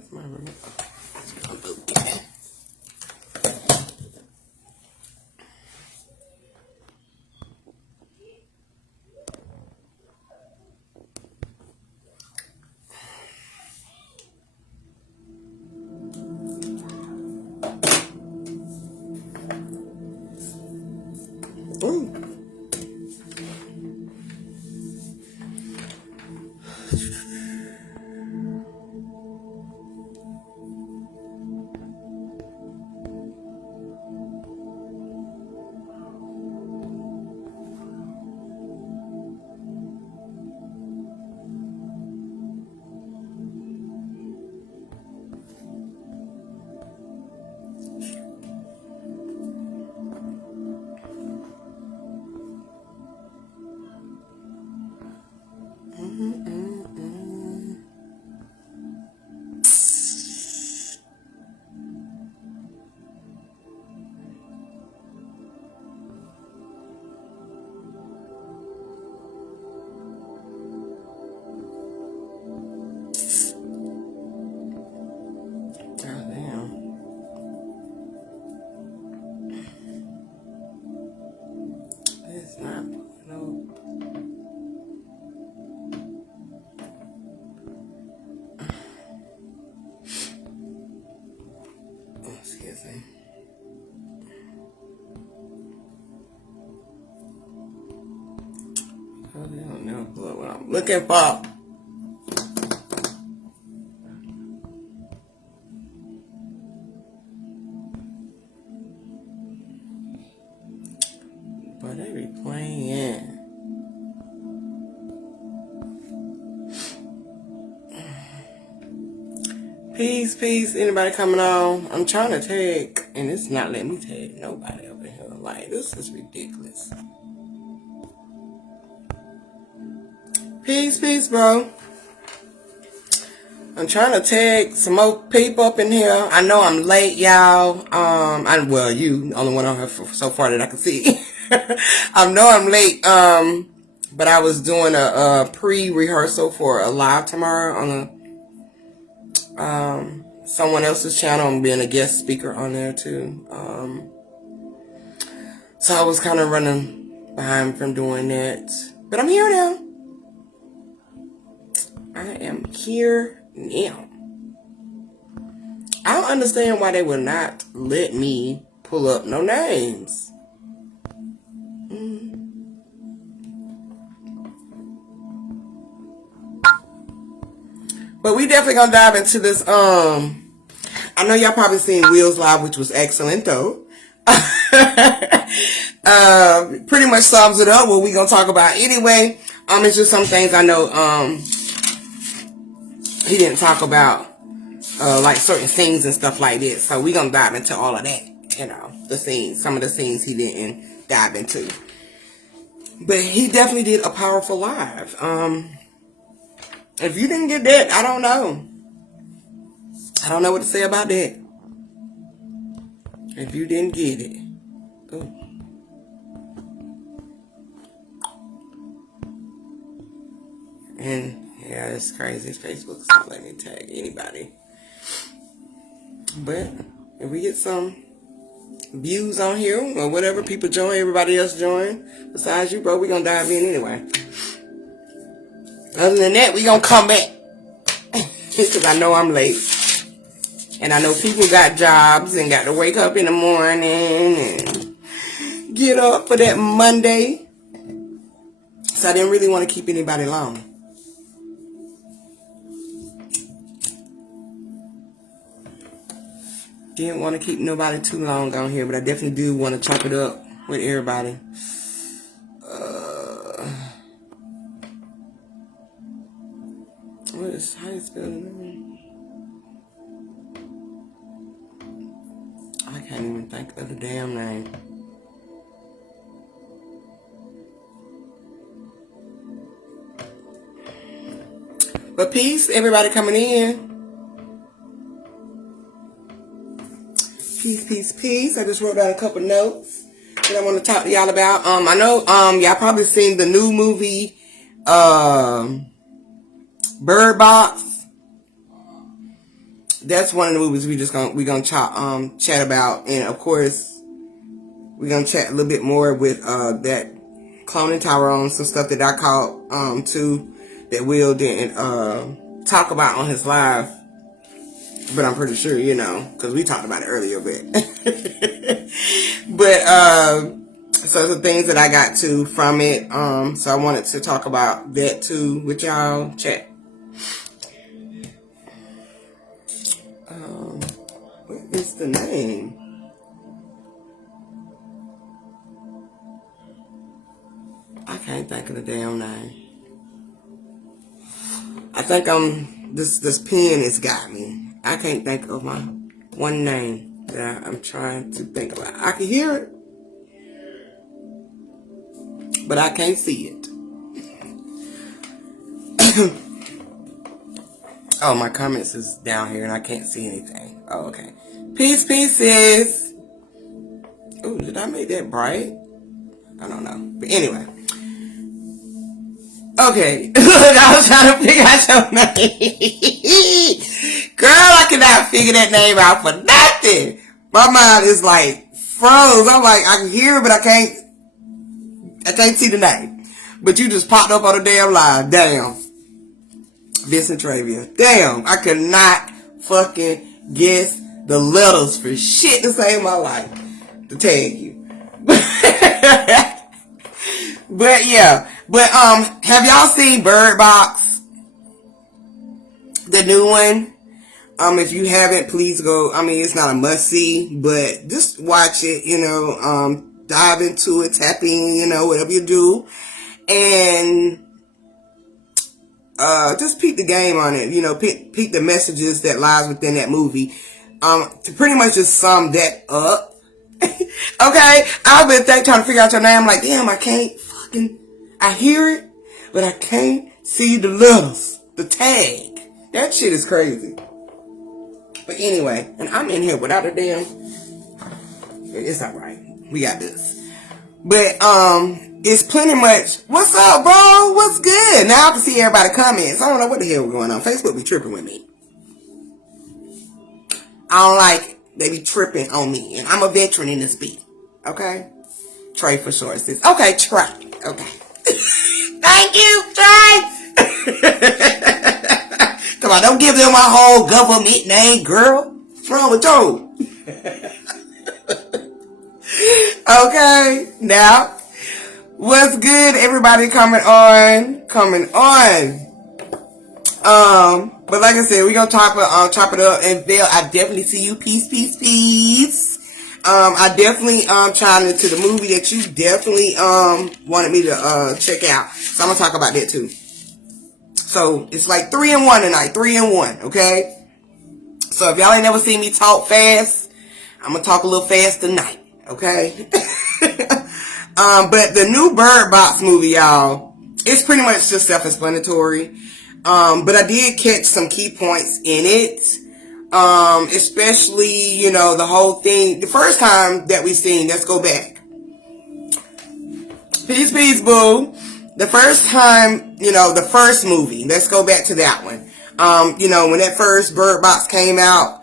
Where's my remote? Ooh. It's not no. Oh, excuse me. Oh, they don't know what I'm looking for. But they be playing. Peace, peace. Anybody coming on? I'm trying to tag, and it's not letting me tag nobody over here. Like, this is ridiculous. Peace, peace, bro. I'm trying to tag some more people up in here. I know I'm late, y'all. Well, you, the only one on here so far that I can see. I know I'm late. But I was doing a pre-rehearsal for a live tomorrow on someone else's channel. I'm being a guest speaker on there too. So I was kind of running behind from doing that. But I'm here now. I am here now. I don't understand why they will not let me pull up no names. But we definitely gonna dive into this. I know y'all probably seen Wheels Live, which was excellent though. Pretty much sums it up what we gonna talk about anyway. It's just some things I know he didn't talk about, like certain scenes and stuff like this. So we gonna dive into all of that. You know, the scenes, some of the scenes he didn't dive into. But he definitely did a powerful live. If you didn't get that, I don't know. I don't know what to say about that. If you didn't get it. Ooh. And yeah, it's crazy. Facebook's not letting me tag anybody. But if we get some views on here or whatever, people join, everybody else join. Besides you, bro, we gonna dive in anyway. Other than that, we gonna come back. Because I know I'm late. And I know people got jobs and got to wake up in the morning and get up for that Monday. So I didn't really want to keep anybody long. Didn't want to keep nobody too long on here, but I definitely do want to chop it up with everybody. How you spell it? I can't even think of the damn name. But peace, everybody coming in. Peace, peace, peace. I just wrote down a couple notes that I want to talk to y'all about. I know y'all probably seen the new movie Bird Box. that's one of the movies we're gonna chat about, and of course we're gonna chat a little bit more with that cloning Tyrone, some stuff that I caught too that Will didn't talk about on his live, but I'm pretty sure because we talked about it earlier, but so the things that I got to from it, so I wanted to talk about that too with y'all. Chat. What is the name? I can't think of the damn name. I think this pen has got me. I can't think of my one name that I'm trying to think about. I can hear it, but I can't see it. Oh, my comments is down here and I can't see anything. Oh, okay. Peace, pieces. Oh, did I make that bright? I don't know. But anyway. Okay. Look, I was trying to figure out your name. Girl, I cannot figure that name out for nothing. My mind is like froze. I'm like, I can hear it, but I can't see the name. But you just popped up on the damn live. Damn. Vincent Travia. Damn. I could not fucking guess the letters for shit to save my life. To tag you. But yeah. But have y'all seen Bird Box? The new one? If you haven't, please go. I mean, it's not a must see, but just watch it, dive into it, tap in, whatever you do. And just peep the game on it, peep the messages that lies within that movie. To pretty much just sum that up. Okay? I've been trying to figure out your name. I'm like, damn, I hear it, but I can't see the letters, the tag. That shit is crazy. But anyway, and I'm in here without a damn. It's alright. We got this. But it's plenty much. What's up, bro? What's good? Now I can see everybody comments. I don't know what the hell was going on. Facebook be tripping with me. I don't like it. They be tripping on me, and I'm a veteran in this beat. Okay, Trey for short says. Okay, Trey. Okay. Thank you, Trey. Come on, don't give them my whole government name, girl. What's wrong with you? Okay, now, what's good? Everybody coming on. But like I said, we're gonna chop it up. And Bill, I definitely see you. Peace. I definitely chimed into the movie that you definitely wanted me to check out. So I'm gonna talk about that too. So it's like 3 in 1 tonight. 3 in 1, okay? So if y'all ain't never seen me talk fast, I'm gonna talk a little fast tonight, okay? But the new Bird Box movie, y'all, it's pretty much just self-explanatory. But I did catch some key points in it. Especially, the whole thing. The first time that we seen, let's go back. Peace, boo. The first time, the first movie, let's go back to that one. When that first Bird Box came out,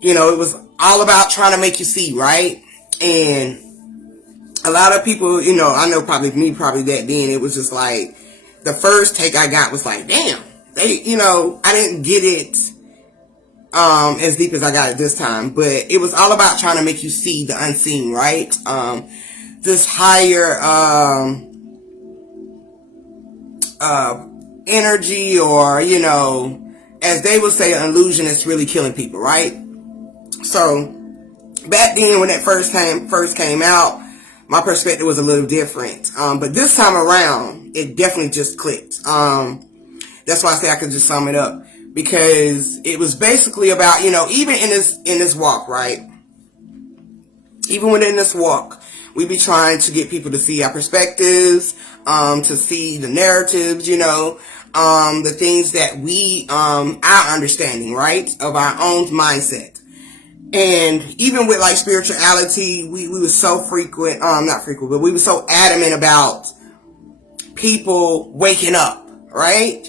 it was all about trying to make you see, right? And a lot of people, I know probably that then, it was just like, the first take I got was like, damn, I didn't get it as deep as I got it this time, but it was all about trying to make you see the unseen, right? This higher energy, or as they would say, an illusion that's really killing people, right? So back then when that first came out, my perspective was a little different. But this time around, it definitely just clicked. That's why I say I could just sum it up, because it was basically about, even in this walk, right? Even within this walk, we be trying to get people to see our perspectives, to see the narratives, the things that we, our understanding, right, of our own mindset. And even with like spirituality, we were so not frequent, but we were so adamant about people waking up, right?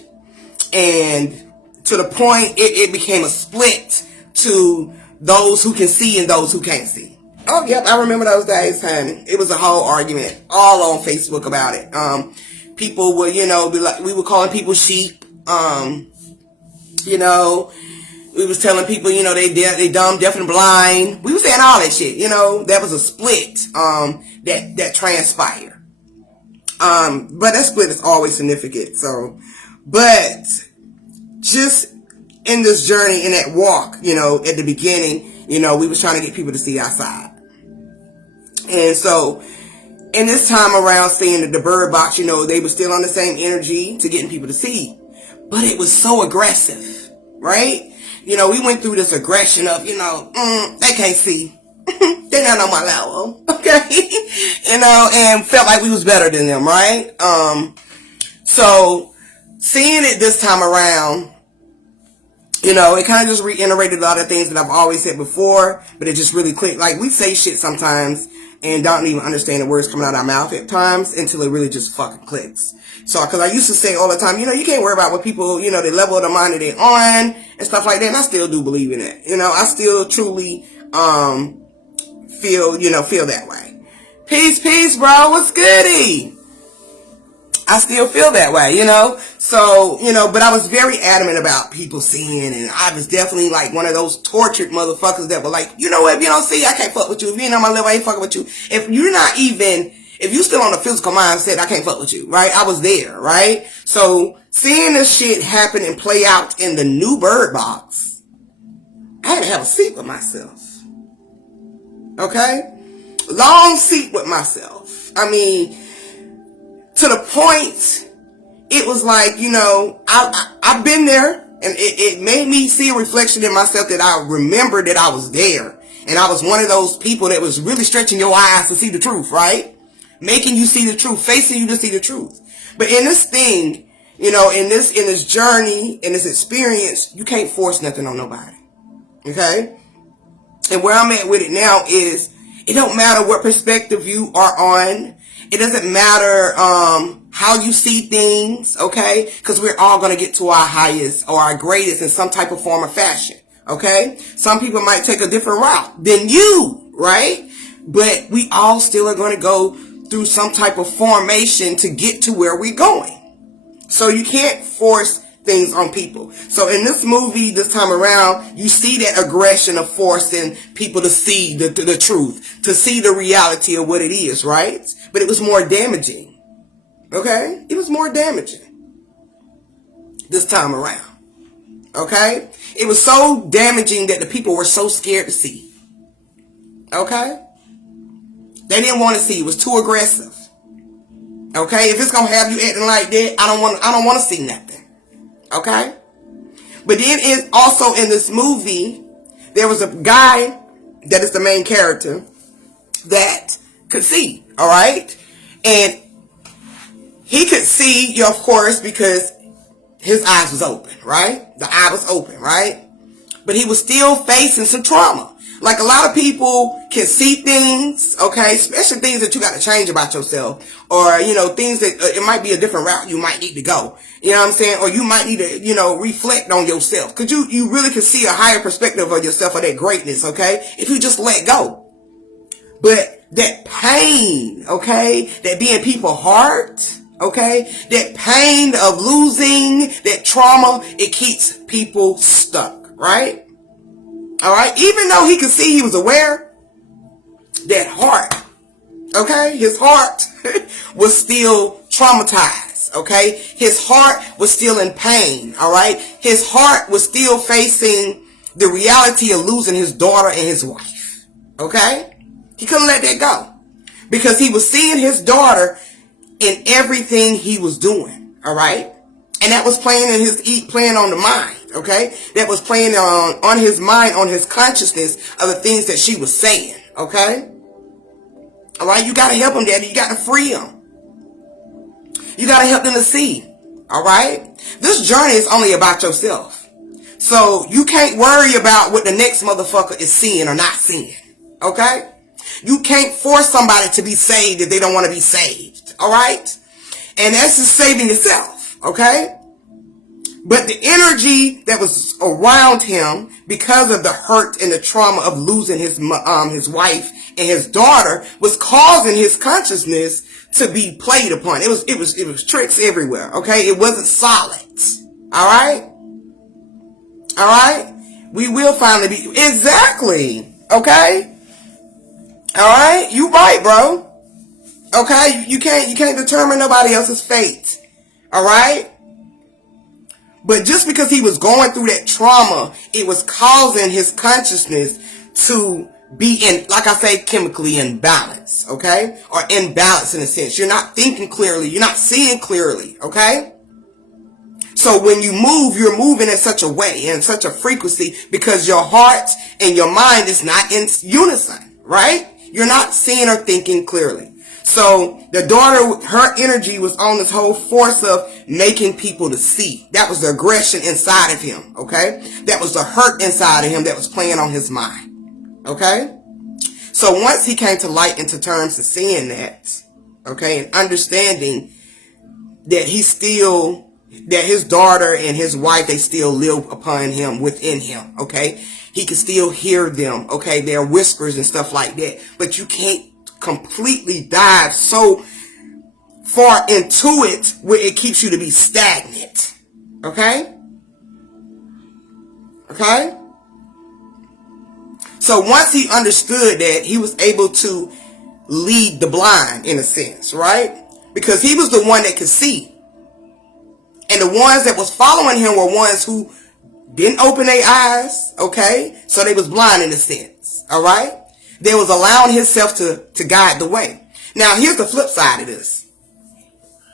And to the point it became a split to those who can see and those who can't see. Oh, yep, I remember those days, honey. It was a whole argument all on Facebook about it. People would, be like, we were calling people sheep. We was telling people, they dumb, deaf, and blind. We were saying all that shit. That was a split that transpired. But that split is always significant. So, but just in this journey, in that walk, at the beginning, we was trying to get people to see our side. And so, in this time around seeing the bird box, they were still on the same energy to getting people to see. But it was so aggressive, right? We went through this aggression of, they can't see. They're not on my level, okay? And felt like we was better than them, right? So, seeing it this time around, it kind of just reiterated a lot of things that I've always said before, but it just really clicked. Like, we say shit sometimes and don't even understand the words coming out of our mouth at times until it really just fucking clicks. So, because I used to say all the time, you can't worry about what people, the level of the mind that they're on and stuff like that. And I still do believe in it. I still truly feel that way. Peace, bro. What's goody? I still feel that way, So, but I was very adamant about people seeing, and I was definitely like one of those tortured motherfuckers that were like, if you don't see, I can't fuck with you. If you ain't on my level, I ain't fucking with you. If you still on the physical mindset, I can't fuck with you, right? I was there, right? So, seeing this shit happen and play out in the new bird box, I had to have a seat with myself. Okay? Long seat with myself. I mean, to the point, it was like, I've been there, and it made me see a reflection in myself that I remembered that I was there. And I was one of those people that was really stretching your eyes to see the truth, right? Making you see the truth, facing you to see the truth. But in this thing, in this journey, in this experience, you can't force nothing on nobody. Okay? And where I'm at with it now is, it don't matter what perspective you are on. It doesn't matter how you see things, okay? Because we're all going to get to our highest or our greatest in some type of form or fashion, okay? Some people might take a different route than you, right? But we all still are going to go through some type of formation to get to where we're going. So you can't force things on people. So in this movie, this time around, you see that aggression of forcing people to see the truth, to see the reality of what it is, right? But it was more damaging. Okay? It was more damaging this time around. Okay? It was so damaging that the people were so scared to see. Okay? They didn't want to see. It was too aggressive. Okay? If it's going to have you acting like that, I don't want to see nothing. Okay? But then also in this movie, there was a guy that is the main character that could see. Alright? And he could see, of course, because his eyes was open, right? The eye was open, right? But he was still facing some trauma. Like a lot of people can see things, okay? Especially things that you got to change about yourself. Or, things that it might be a different route you might need to go. You know what I'm saying? Or you might need to, reflect on yourself. Because you really can see a higher perspective of yourself or that greatness, okay? If you just let go. But that pain, okay? That being people's heart, okay? That pain of losing, that trauma, it keeps people stuck, right? Alright? Even though he could see, he was aware, that heart, okay? His heart was still traumatized, okay? His heart was still in pain, alright? His heart was still facing the reality of losing his daughter and his wife, okay? He couldn't let that go. Because he was seeing his daughter in everything he was doing, alright? And that was playing playing on the mind, okay? That was playing on his mind, on his consciousness of the things that she was saying, okay? Alright, you gotta help him, Daddy. You gotta free him. You gotta help them to see, alright? This journey is only about yourself. So, you can't worry about what the next motherfucker is seeing or not seeing, okay? You can't force somebody to be saved if they don't want to be saved, alright? And that's just saving yourself, okay? But the energy that was around him, because of the hurt and the trauma of losing his wife and his daughter, was causing his consciousness to be played upon. It was tricks everywhere. Okay, it wasn't solid. All right, all right. We will finally be exactly okay. All right, you right, bro. Okay, you can't determine nobody else's fate. All right. But just because he was going through that trauma, it was causing his consciousness to be in, like I say, chemically imbalance, okay? Or imbalance in a sense. You're not thinking clearly. You're not seeing clearly, okay? So when you move, you're moving in such a way, in such a frequency, because your heart and your mind is not in unison, right? You're not seeing or thinking clearly. So the daughter, her energy was on this whole force of making people to see. That was the aggression inside of him, okay? That was the hurt inside of him that was playing on his mind, okay? So once he came to light and to terms to seeing that, okay, and understanding that that his daughter and his wife, they still live upon him, within him, okay? He can still hear them, okay? Their whispers and stuff like that. But you can't completely dive so far into it where it keeps you to be stagnant. Okay? Okay? So once he understood that, he was able to lead the blind in a sense, right? Because he was the one that could see. And the ones that was following him were ones who didn't open their eyes, okay? So they was blind in a sense, all right? They was allowing himself to guide the way. Now, here's the flip side of this.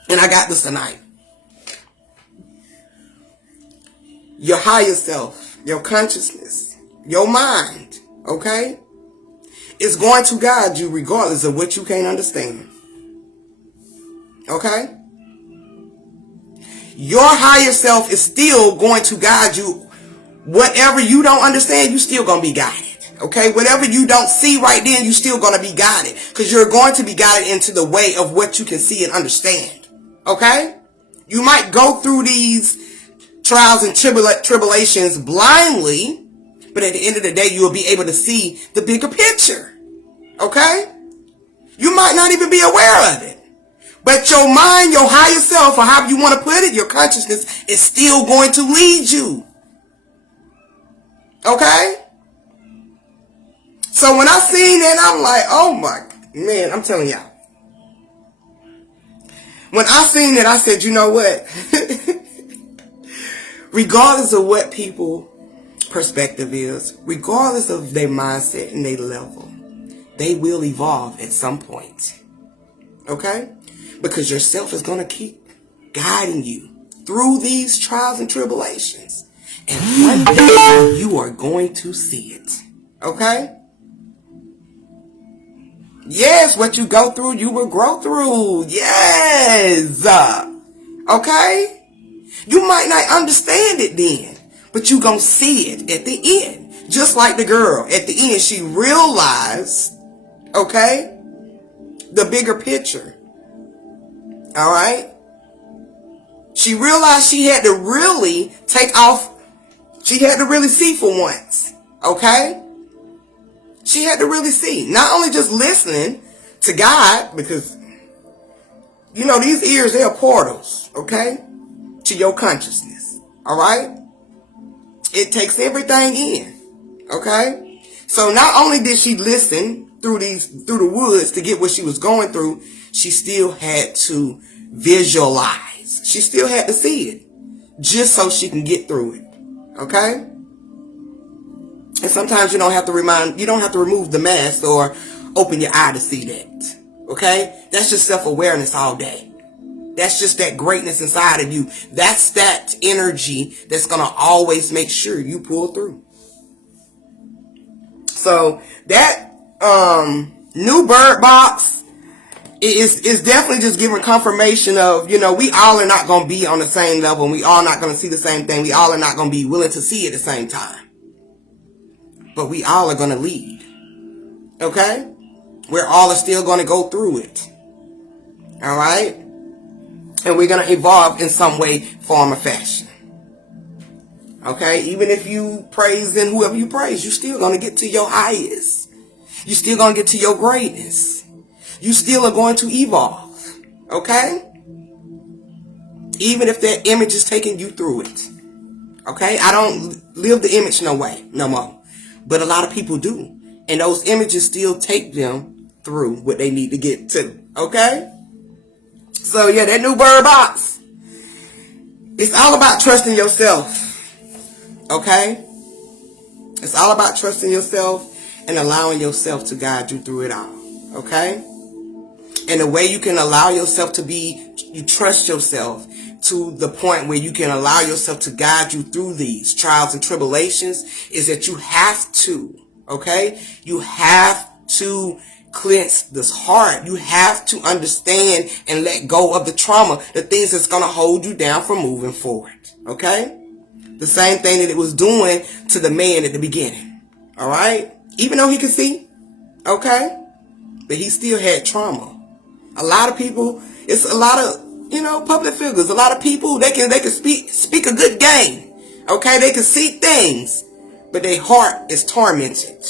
And I got this tonight. Your higher self, your consciousness, your mind, okay, is going to guide you regardless of what you can't understand. Okay? Your higher self is still going to guide you. Whatever you don't understand, you still going to be guided. Okay, whatever you don't see right then, you're still going to be guided. Because you're going to be guided into the way of what you can see and understand. Okay? You might go through these trials and tribulations blindly, but at the end of the day, you will be able to see the bigger picture. Okay? You might not even be aware of it. But your mind, your higher self, or however you want to put it, your consciousness is still going to lead you. Okay? So when I seen that, I'm like, oh my, man, I'm telling y'all. When I seen that, I said, you know what? Regardless of what people's perspective is, regardless of their mindset and their level, they will evolve at some point. Okay? Because yourself is going to keep guiding you through these trials and tribulations. And one day, you are going to see it. Okay? Yes, what you go through, you will grow through. Yes. Okay? You might not understand it then, but you gonna see it at the end. Just like the girl. At the end, she realized, okay, the bigger picture. All right? She realized she had to really take off. She had to really see for once. Okay? She had to really see. Not only just listening to God, because, you know, these ears, they are portals, okay, to your consciousness, all right? It takes everything in, okay? So not only did she listen through the woods to get what she was going through, she still had to visualize. She still had to see it, just so she can get through it, okay? And sometimes you don't have to remove the mask or open your eye to see that. Okay? That's just self-awareness all day. That's just that greatness inside of you. That's that energy that's going to always make sure you pull through. So that new bird box is definitely just giving confirmation of, you know, we all are not going to be on the same level, and we all not going to see the same thing. We all are not going to be willing to see at the same time. But we all are going to lead. Okay? We're all still going to go through it. All right? And we're going to evolve in some way, form, or fashion. Okay? Even if you praise in whoever you praise, you're still going to get to your highest. You're still going to get to your greatness. You still are going to evolve. Okay? Even if that image is taking you through it. Okay? I don't live the image no more. But a lot of people do. And those images still take them through what they need to get to. Okay? So yeah, that new bird box. It's all about trusting yourself. Okay? It's all about trusting yourself and allowing yourself to guide you through it all. Okay? And the way you can allow yourself to be, you trust yourself to the point where you can allow yourself to guide you through these trials and tribulations is that you have to, okay? You have to cleanse this heart. You have to understand and let go of the trauma, the things that's going to hold you down from moving forward, okay? The same thing that it was doing to the man at the beginning, all right? Even though he could see, okay? But he still had trauma. A lot of people, it's a lot of, public figures. A lot of people, they can speak a good game. Okay? They can see things, but their heart is tormented.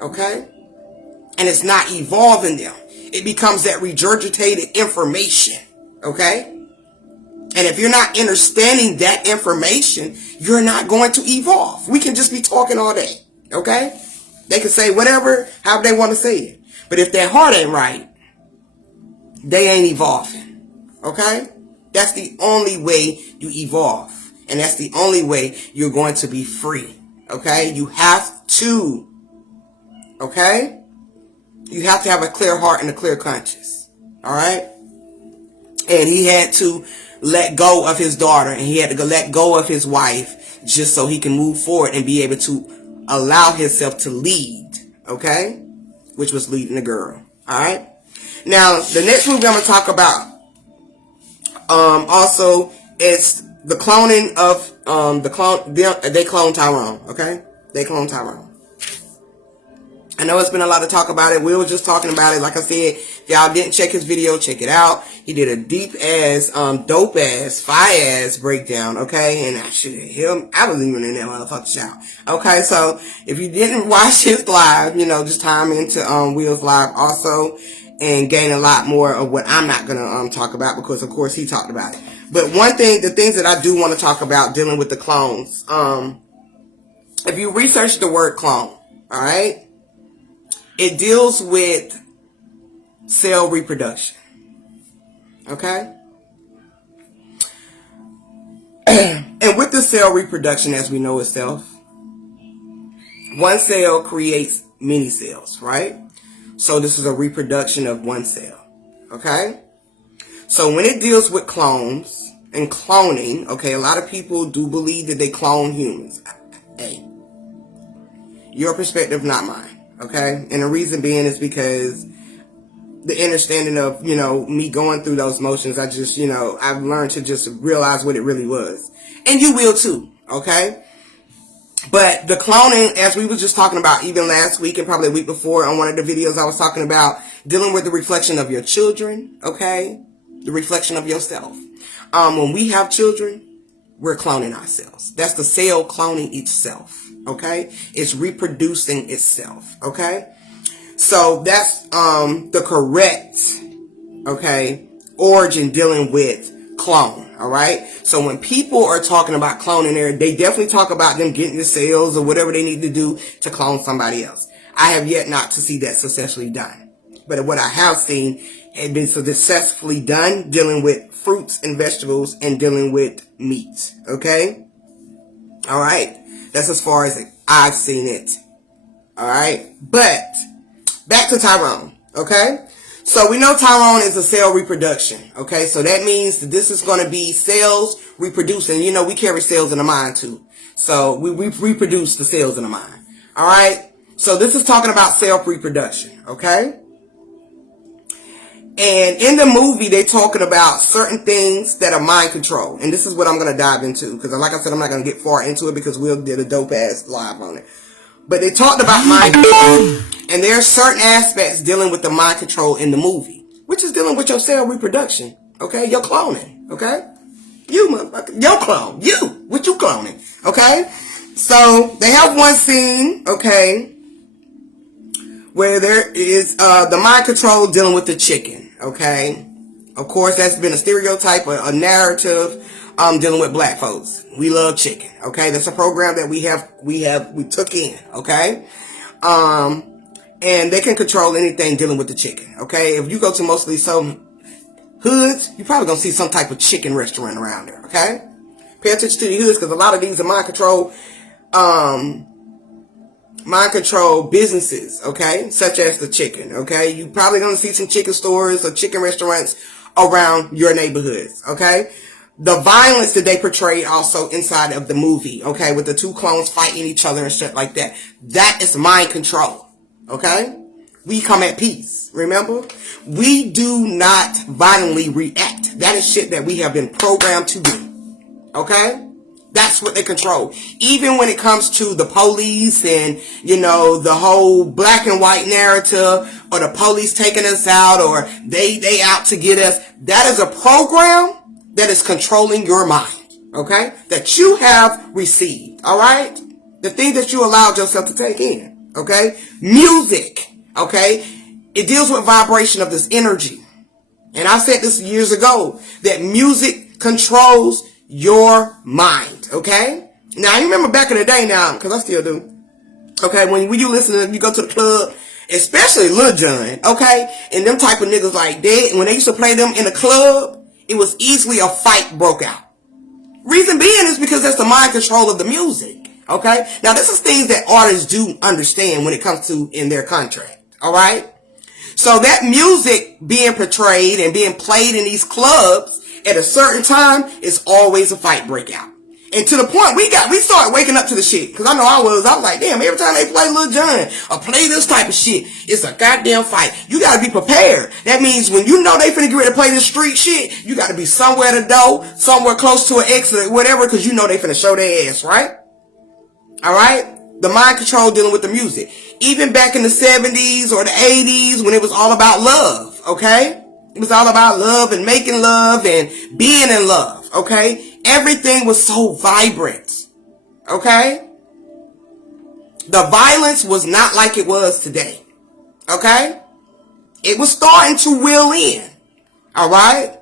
Okay? And it's not evolving them. It becomes that regurgitated information. Okay? And if you're not understanding that information, you're not going to evolve. We can just be talking all day. Okay? They can say whatever, however they want to say it. But if their heart ain't right, they ain't evolving. Okay? That's the only way you evolve. And that's the only way you're going to be free. Okay? You have to. Okay? You have to have a clear heart and a clear conscience. Alright? And he had to let go of his daughter. And he had to let go of his wife. Just so he can move forward and be able to allow himself to lead. Okay? Which was leading the girl. Alright? Now, the next movie I'm going to talk about, also, it's the cloning of, they clone Tyrone, okay? They clone Tyrone. I know it's been a lot of talk about it. We were just talking about it. Like I said, if y'all didn't check his video, check it out. He did a deep ass, dope ass, fire ass breakdown, okay? And I wasn't even in that motherfucking shout. Okay, so if you didn't watch his live, just time into Will's live also. And gain a lot more of what I'm not going to talk about because, of course, he talked about it. But the things that I do want to talk about dealing with the clones, if you research the word clone, all right, it deals with cell reproduction, okay? And with the cell reproduction, as we know itself, one cell creates many cells, right? So this is a reproduction of one cell. Okay? So when it deals with clones and cloning, okay, a lot of people do believe that they clone humans. Hey, your perspective, not mine. Okay? And the reason being is because the understanding of, me going through those motions, I just, I've learned to just realize what it really was. And you will too. Okay? But the cloning, as we were just talking about even last week and probably a week before on one of the videos I was talking about, dealing with the reflection of your children, okay? The reflection of yourself. When we have children, we're cloning ourselves. That's the cell cloning itself, okay? It's reproducing itself, okay? So that's the correct, okay, origin dealing with clone. All right. So when people are talking about cloning, they definitely talk about them getting the cells or whatever they need to do to clone somebody else. I have yet not to see that successfully done. But what I have seen had been successfully done dealing with fruits and vegetables and dealing with meat. Okay. All right. That's as far as I've seen it. All right. But back to Tyrone. Okay. So we know Tyrone is a cell reproduction, okay? So that means that this is going to be cells reproducing. We carry cells in the mind too. So we reproduce the cells in the mind, all right? So this is talking about cell reproduction, okay? And in the movie, they're talking about certain things that are mind control. And this is what I'm going to dive into because, like I said, I'm not going to get far into it because Will did a dope-ass live on it. But they talked about mind control. And there are certain aspects dealing with the mind control in the movie, which is dealing with your cell reproduction, okay? Your cloning, okay? You, motherfucker. Your clone. You. What you cloning? Okay? So they have one scene, okay, where there is the mind control dealing with the chicken, okay? Of course, that's been a stereotype, a narrative dealing with black folks. We love chicken, okay? That's a program that we took in, okay? And they can control anything dealing with the chicken, okay? If you go to mostly some hoods, you're probably going to see some type of chicken restaurant around there, okay? Pay attention to the hoods, because a lot of these are mind control businesses, okay? Such as the chicken, okay? You probably going to see some chicken stores or chicken restaurants around your neighborhoods, okay? The violence that they portrayed also inside of the movie, okay? With the two clones fighting each other and shit like that. That is mind control, okay? We come at peace, remember? We do not violently react. That is shit that we have been programmed to do, okay? That's what they control. Even when it comes to the police and, you know, the whole black and white narrative, or the police taking us out, or they out to get us, that is a program that is controlling your mind, okay? That you have received, all right? The thing that you allowed yourself to take in, okay? Music, okay? It deals with vibration of this energy. And I said this years ago, that music controls your mind, okay? Now, you remember back in the day now, because I still do, okay, when you listen to, you go to the club, especially Lil Jon, okay, and them type of niggas like that, when they used to play them in the club, it was easily a fight broke out. Reason being is because that's the mind control of the music, okay? Now, this is things that artists do understand when it comes to in their contract, all right? So that music being portrayed and being played in these clubs at a certain time is always a fight breakout. And to the point we started waking up to the shit. Cause I know I was like, damn, every time they play Lil Jon or play this type of shit, it's a goddamn fight. You gotta be prepared. That means when you know they finna get ready to play this street shit, you gotta be somewhere at the door, somewhere close to an exit, whatever, cause you know they finna show their ass, right? Alright? The mind control dealing with the music. Even back in the 70s or the 80s when it was all about love, okay? It was all about love and making love and being in love, okay? Everything was so vibrant, okay? The violence was not like it was today, okay? It was starting to wheel in, all right?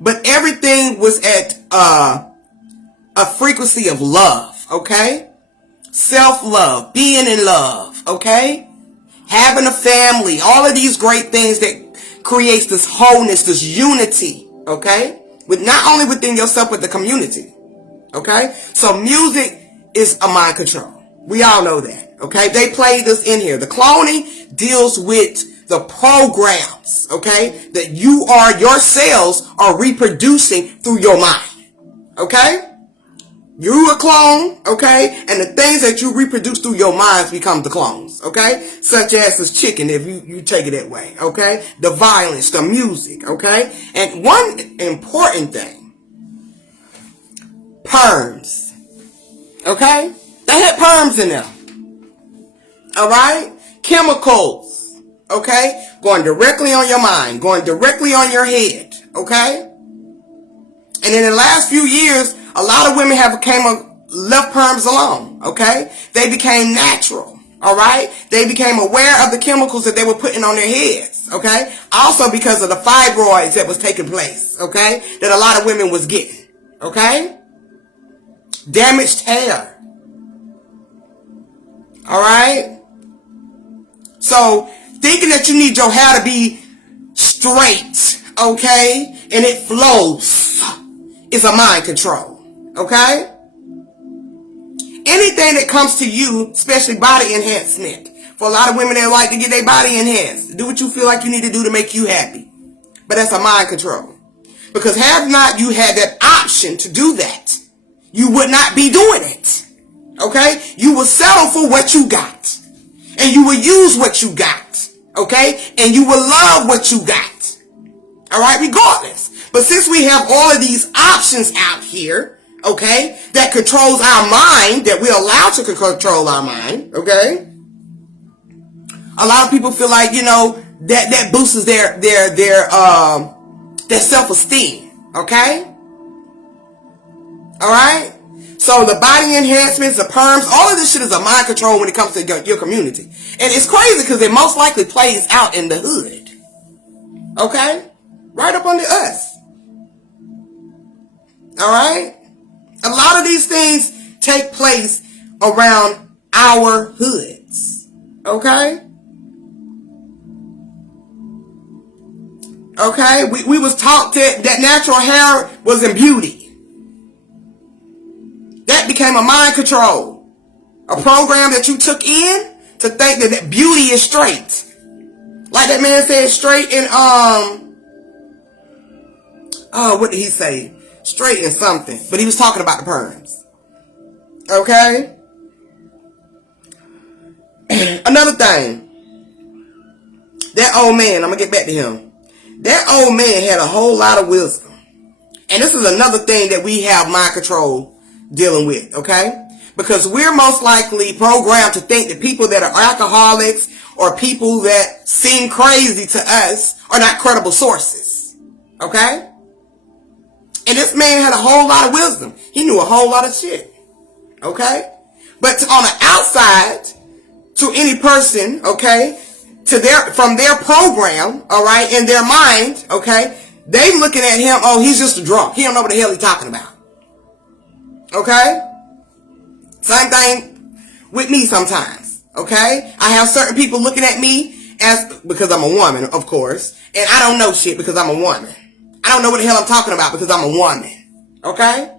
But everything was at a frequency of love, okay? Self-love, being in love, okay? Having a family, all of these great things that creates this wholeness, this unity, okay? With not only within yourself, but the community, okay? So music is a mind control. We all know that, okay? They played this in here. The cloning deals with the programs, okay? That your cells are reproducing through your mind, okay? You a clone, okay? And the things that you reproduce through your minds become the clones, okay? Such as this chicken, if you take it that way, okay? The violence, the music, okay? And one important thing, perms, okay? They had perms in there, all right? Chemicals, okay? Going directly on your mind, going directly on your head, okay? And in the last few years, a lot of women have left perms alone, okay? They became natural, all right? They became aware of the chemicals that they were putting on their heads, okay? Also because of the fibroids that was taking place, okay? That a lot of women was getting, okay? Damaged hair, all right? So thinking that you need your hair to be straight, okay? And it flows is a mind control. Okay? Anything that comes to you, especially body enhancement. For a lot of women that like to get their body enhanced. Do what you feel like you need to do to make you happy. But that's a mind control. Because have not you had that option to do that, you would not be doing it. Okay? You will settle for what you got. And you will use what you got. Okay? And you will love what you got. Alright? Regardless. But since we have all of these options out here, okay, that controls our mind, that we're allowed to control our mind, okay, a lot of people feel like, you know, that boosts their self-esteem, okay, all right. So the body enhancements, the perms, all of this shit is a mind control when it comes to your community. And it's crazy because it most likely plays out in the hood. Okay? Right up under us. Alright? A lot of these things take place around our hoods. Okay? Okay? We was taught that natural hair was in beauty. That became a mind control. A program that you took in to think that beauty is straight. Like that man said, straight in, what did he say? Straight in something. But he was talking about the perms. Okay? Another thing. That old man, I'm going to get back to him. That old man had a whole lot of wisdom. And this is another thing that we have mind control dealing with, okay? Because we're most likely programmed to think that people that are alcoholics or people that seem crazy to us are not credible sources, okay? And this man had a whole lot of wisdom. He knew a whole lot of shit, okay? But on the outside, to any person, okay, from their program, all right, in their mind, okay, they looking at him, oh, he's just a drunk. He don't know what the hell he's talking about. Okay? Same thing with me sometimes. Okay? I have certain people looking at me because I'm a woman, of course. And I don't know shit because I'm a woman. I don't know what the hell I'm talking about because I'm a woman. Okay?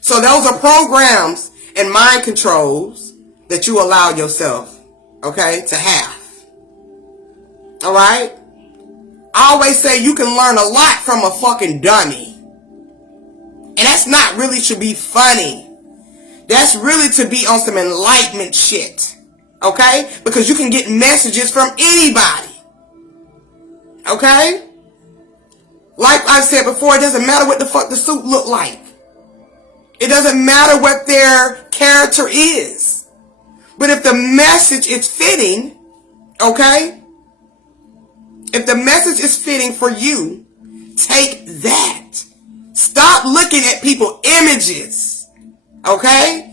So those are programs and mind controls that you allow yourself, okay, to have. Alright? I always say you can learn a lot from a fucking dummy. And that's not really to be funny. That's really to be on some enlightenment shit. Okay? Because you can get messages from anybody. Okay? Like I said before, it doesn't matter what the fuck the suit look like. It doesn't matter what their character is. But if the message is fitting, okay? If the message is fitting for you, take that. Stop looking at people's images. Okay?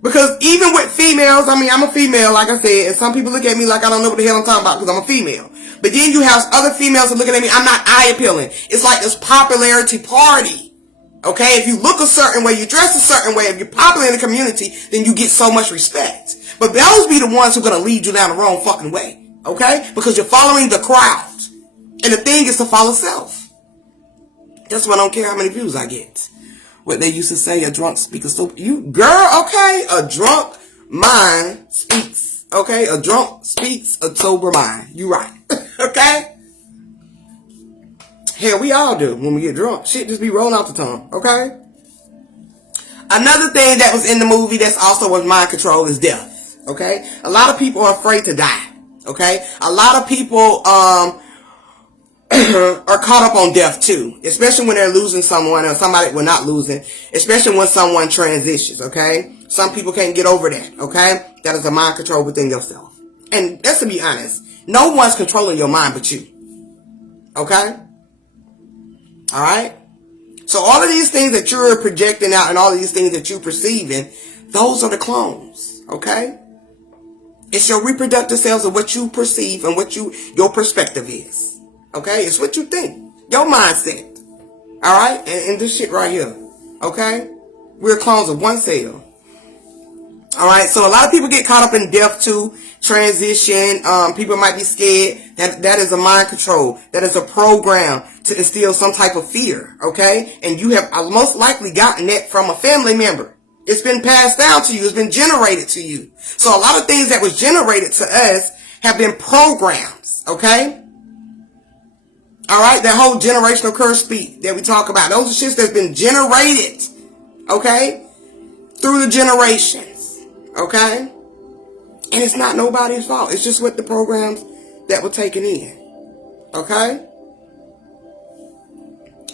Because even with females, I mean, I'm a female, like I said, and some people look at me like I don't know what the hell I'm talking about because I'm a female. But then you have other females that looking at me, I'm not eye appealing. It's like this popularity party. Okay? If you look a certain way, you dress a certain way, if you're popular in the community, then you get so much respect. But those be the ones who are going to lead you down the wrong fucking way. Okay? Because you're following the crowd. And the thing is to follow self. That's why I don't care how many views I get. What they used to say, a drunk speaks so you girl, okay? A drunk mind speaks. Okay? A drunk speaks a sober mind. You right. Okay? Hell, we all do when we get drunk. Shit just be rolling off the tongue. Okay? Another thing that was in the movie that's also was mind control is death. Okay? A lot of people are afraid to die. Okay? A lot of people are caught up on death too, especially when they're losing someone or somebody, well, not losing, especially when someone transitions, okay? Some people can't get over that, okay? That is a mind control within yourself. And let's to be honest, no one's controlling your mind but you, okay? Alright? So all of these things that you're projecting out and all of these things that you're perceiving, those are the clones, okay? It's your reproductive cells of what you perceive and what your perspective is. Okay? It's what you think. Your mindset. Alright? And this shit right here. Okay? We're clones of one cell. Alright? So a lot of people get caught up in death too. Transition. People might be scared. That is a mind control. That is a program to instill some type of fear. Okay? And you have most likely gotten that from a family member. It's been passed down to you. It's been generated to you. So a lot of things that was generated to us have been programs. Okay? Alright, that whole generational curse speak that we talk about. Those are shits that's been generated. Okay? Through the generations. Okay? And it's not nobody's fault. It's just what the programs that were taken in. Okay?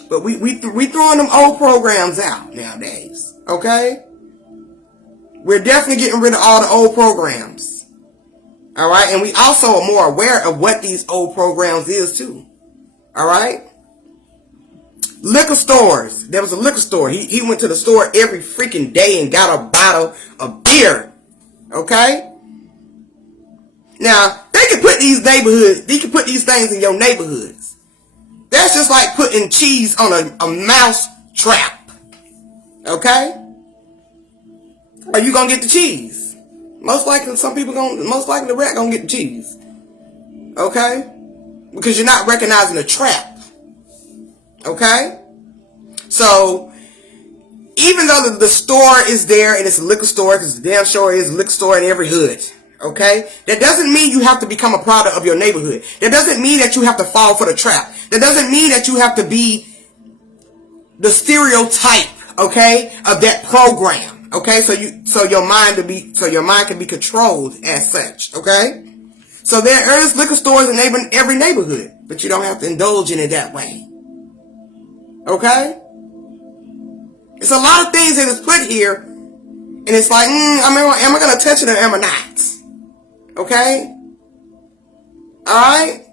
But we throwing them old programs out nowadays. Okay? We're definitely getting rid of all the old programs. Alright? And we also are more aware of what these old programs is too. Alright? Liquor stores. There was a liquor store. He went to the store every freaking day and got a bottle of beer. Okay? Now, they can put these neighborhoods, they can put these things in your neighborhoods. That's just like putting cheese on a mouse trap. Okay? Are you gonna get the cheese? Most likely the rat gonna get the cheese. Okay? Because you're not recognizing a trap. Okay? So, even though the store is there and it's a liquor store, because the damn sure is a liquor store in every hood. Okay? That doesn't mean you have to become a product of your neighborhood. That doesn't mean that you have to fall for the trap. That doesn't mean that you have to be the stereotype, okay, of that program. Okay? So your mind can be controlled as such. Okay? So there is liquor stores in every neighborhood, but you don't have to indulge in it that way. Okay? It's a lot of things that is put here, and it's like, am I going to touch it or am I not? Okay? Alright?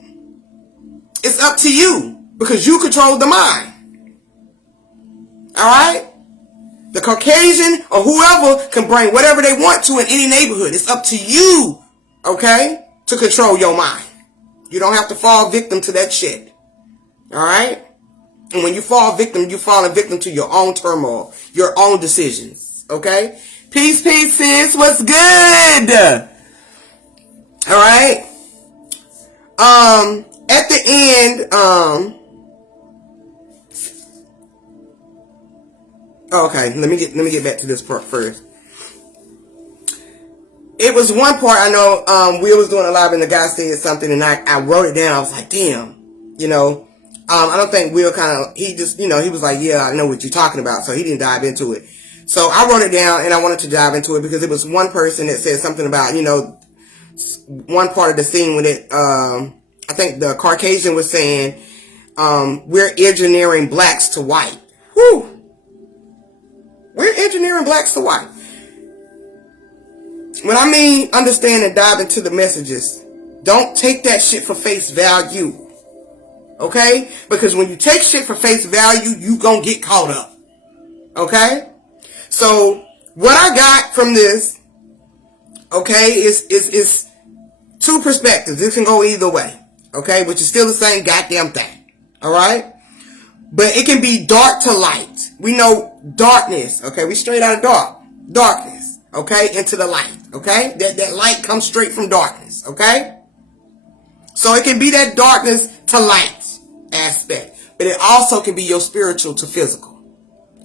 It's up to you, because you control the mind. Alright? The Caucasian or whoever can bring whatever they want to in any neighborhood. It's up to you, okay, to control your mind. You don't have to fall victim to that shit. Alright? And when you fall victim, you're falling victim to your own turmoil, your own decisions. Okay? Peace, sis. What's good? Alright? At the end, okay, let me get back to this part first. It was one part I know, we was doing a live and the guy said something and I wrote it down. I was like, damn, I don't think Will he just, he was like, yeah, I know what you're talking about. So he didn't dive into it. So I wrote it down and I wanted to dive into it because it was one person that said something about, one part of the scene when I think the Caucasian was saying, we're engineering blacks to white. Whew. We're engineering blacks to white. When I mean understand and dive into the messages, don't take that shit for face value. Okay? Because when you take shit for face value, you gonna get caught up. Okay? So, what I got from this, okay, is two perspectives. This can go either way. Okay? Which is still the same goddamn thing. Alright? But it can be dark to light. We know darkness. Okay? We straight out of darkness. Okay? Into the light. Okay? That light comes straight from darkness. Okay? So it can be that darkness to light aspect, but it also can be your spiritual to physical.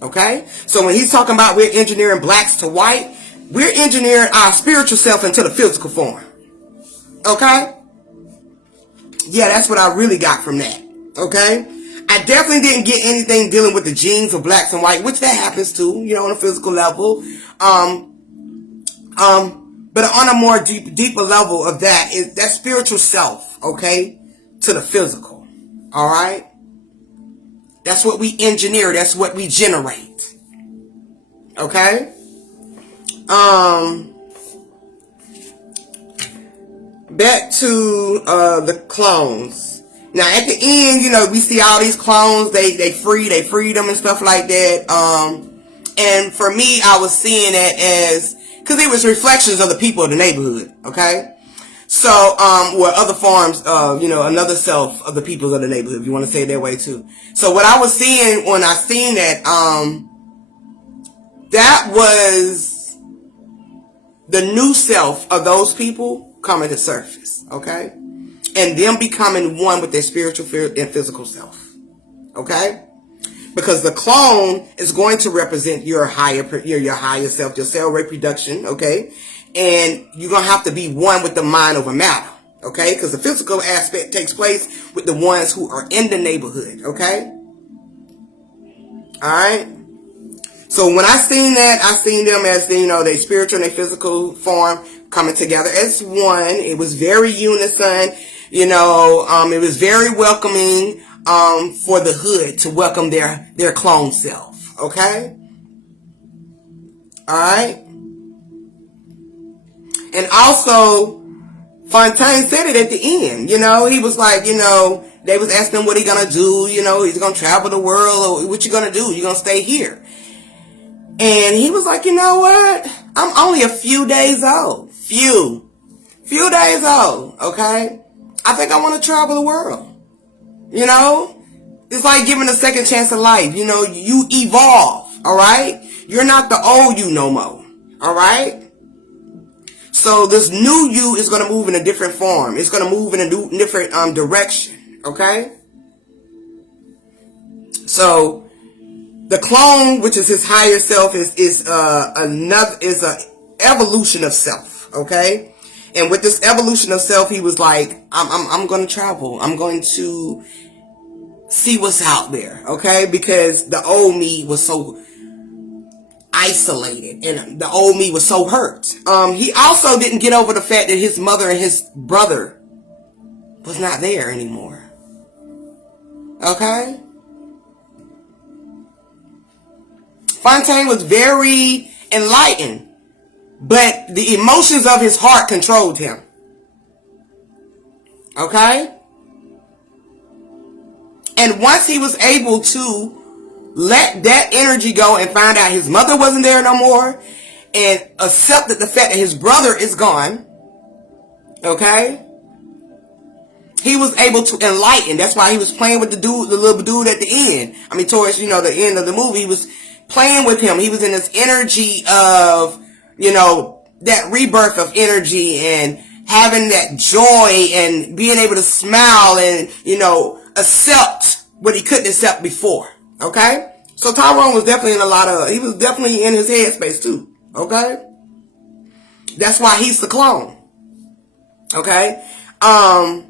Okay? So when he's talking about we're engineering blacks to white, we're engineering our spiritual self into the physical form. Okay? Yeah, that's what I really got from that. Okay? I definitely didn't get anything dealing with the genes of blacks and white, which that happens too, on a physical level. But on a more deeper level of that is that spiritual self, okay, to the physical. All right? That's what we engineer. That's what we generate. Okay? Back to the clones. Now at the end, we see all these clones. They freed them and stuff like that. And for me, I was seeing it as because it was reflections of the people of the neighborhood. Okay? So, other forms of, another self of the people of the neighborhood, if you want to say it that way too. So what I was seeing when I seen that, that was the new self of those people coming to surface, okay? And them becoming one with their spiritual and physical self, okay? Because the clone is going to represent your higher self, your cell reproduction, okay? And you're going to have to be one with the mind over matter, okay? Because the physical aspect takes place with the ones who are in the neighborhood, okay? Alright? So when I seen that, I seen them as, their spiritual and their physical form coming together as one. It was very unison, it was very welcoming for the hood to welcome their clone self, okay? Alright? And also, Fontaine said it at the end, he was like, They was asking him what he gonna do. You know, he's gonna travel the world, or what you gonna do? You gonna stay here? And he was like, you know what? I'm only a few days old. Few days old. Okay, I think I want to travel the world. You know, it's like giving a second chance of life. You know, you evolve. All right, you're not the old you no more. All right. So this new you is going to move in a different form. It's going to move in a different direction. Okay. So the clone, which is his higher self, is a evolution of self. Okay. And with this evolution of self, he was like, I'm going to travel. I'm going to see what's out there. Okay. Because the old me was so isolated, and the old me was so hurt. He also didn't get over the fact that his mother and his brother was not there anymore. Okay? Fontaine was very enlightened, but the emotions of his heart controlled him. Okay? And once he was able to let that energy go and find out his mother wasn't there no more, and accepted the fact that his brother is gone, okay, he was able to enlighten. That's why he was playing with the little dude at the end. I mean, towards, the end of the movie, he was playing with him. He was in this energy of, that rebirth of energy, and having that joy, and being able to smile, and, accept what he couldn't accept before. Okay? So Tyrone was definitely he was definitely in his headspace too. Okay? That's why he's the clone. Okay? I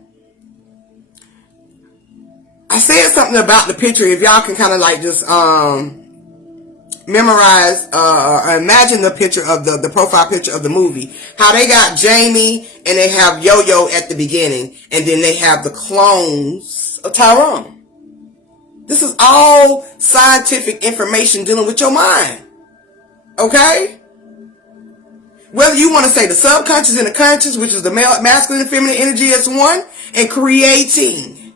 said something about the picture. If y'all can kind of like just memorize or imagine the picture of the profile picture of the movie. How they got Jamie and they have Yo-Yo at the beginning, and then they have the clones of Tyrone. This is all scientific information dealing with your mind. Okay? Whether you want to say the subconscious and the conscious, which is the masculine and feminine energy as one, and creating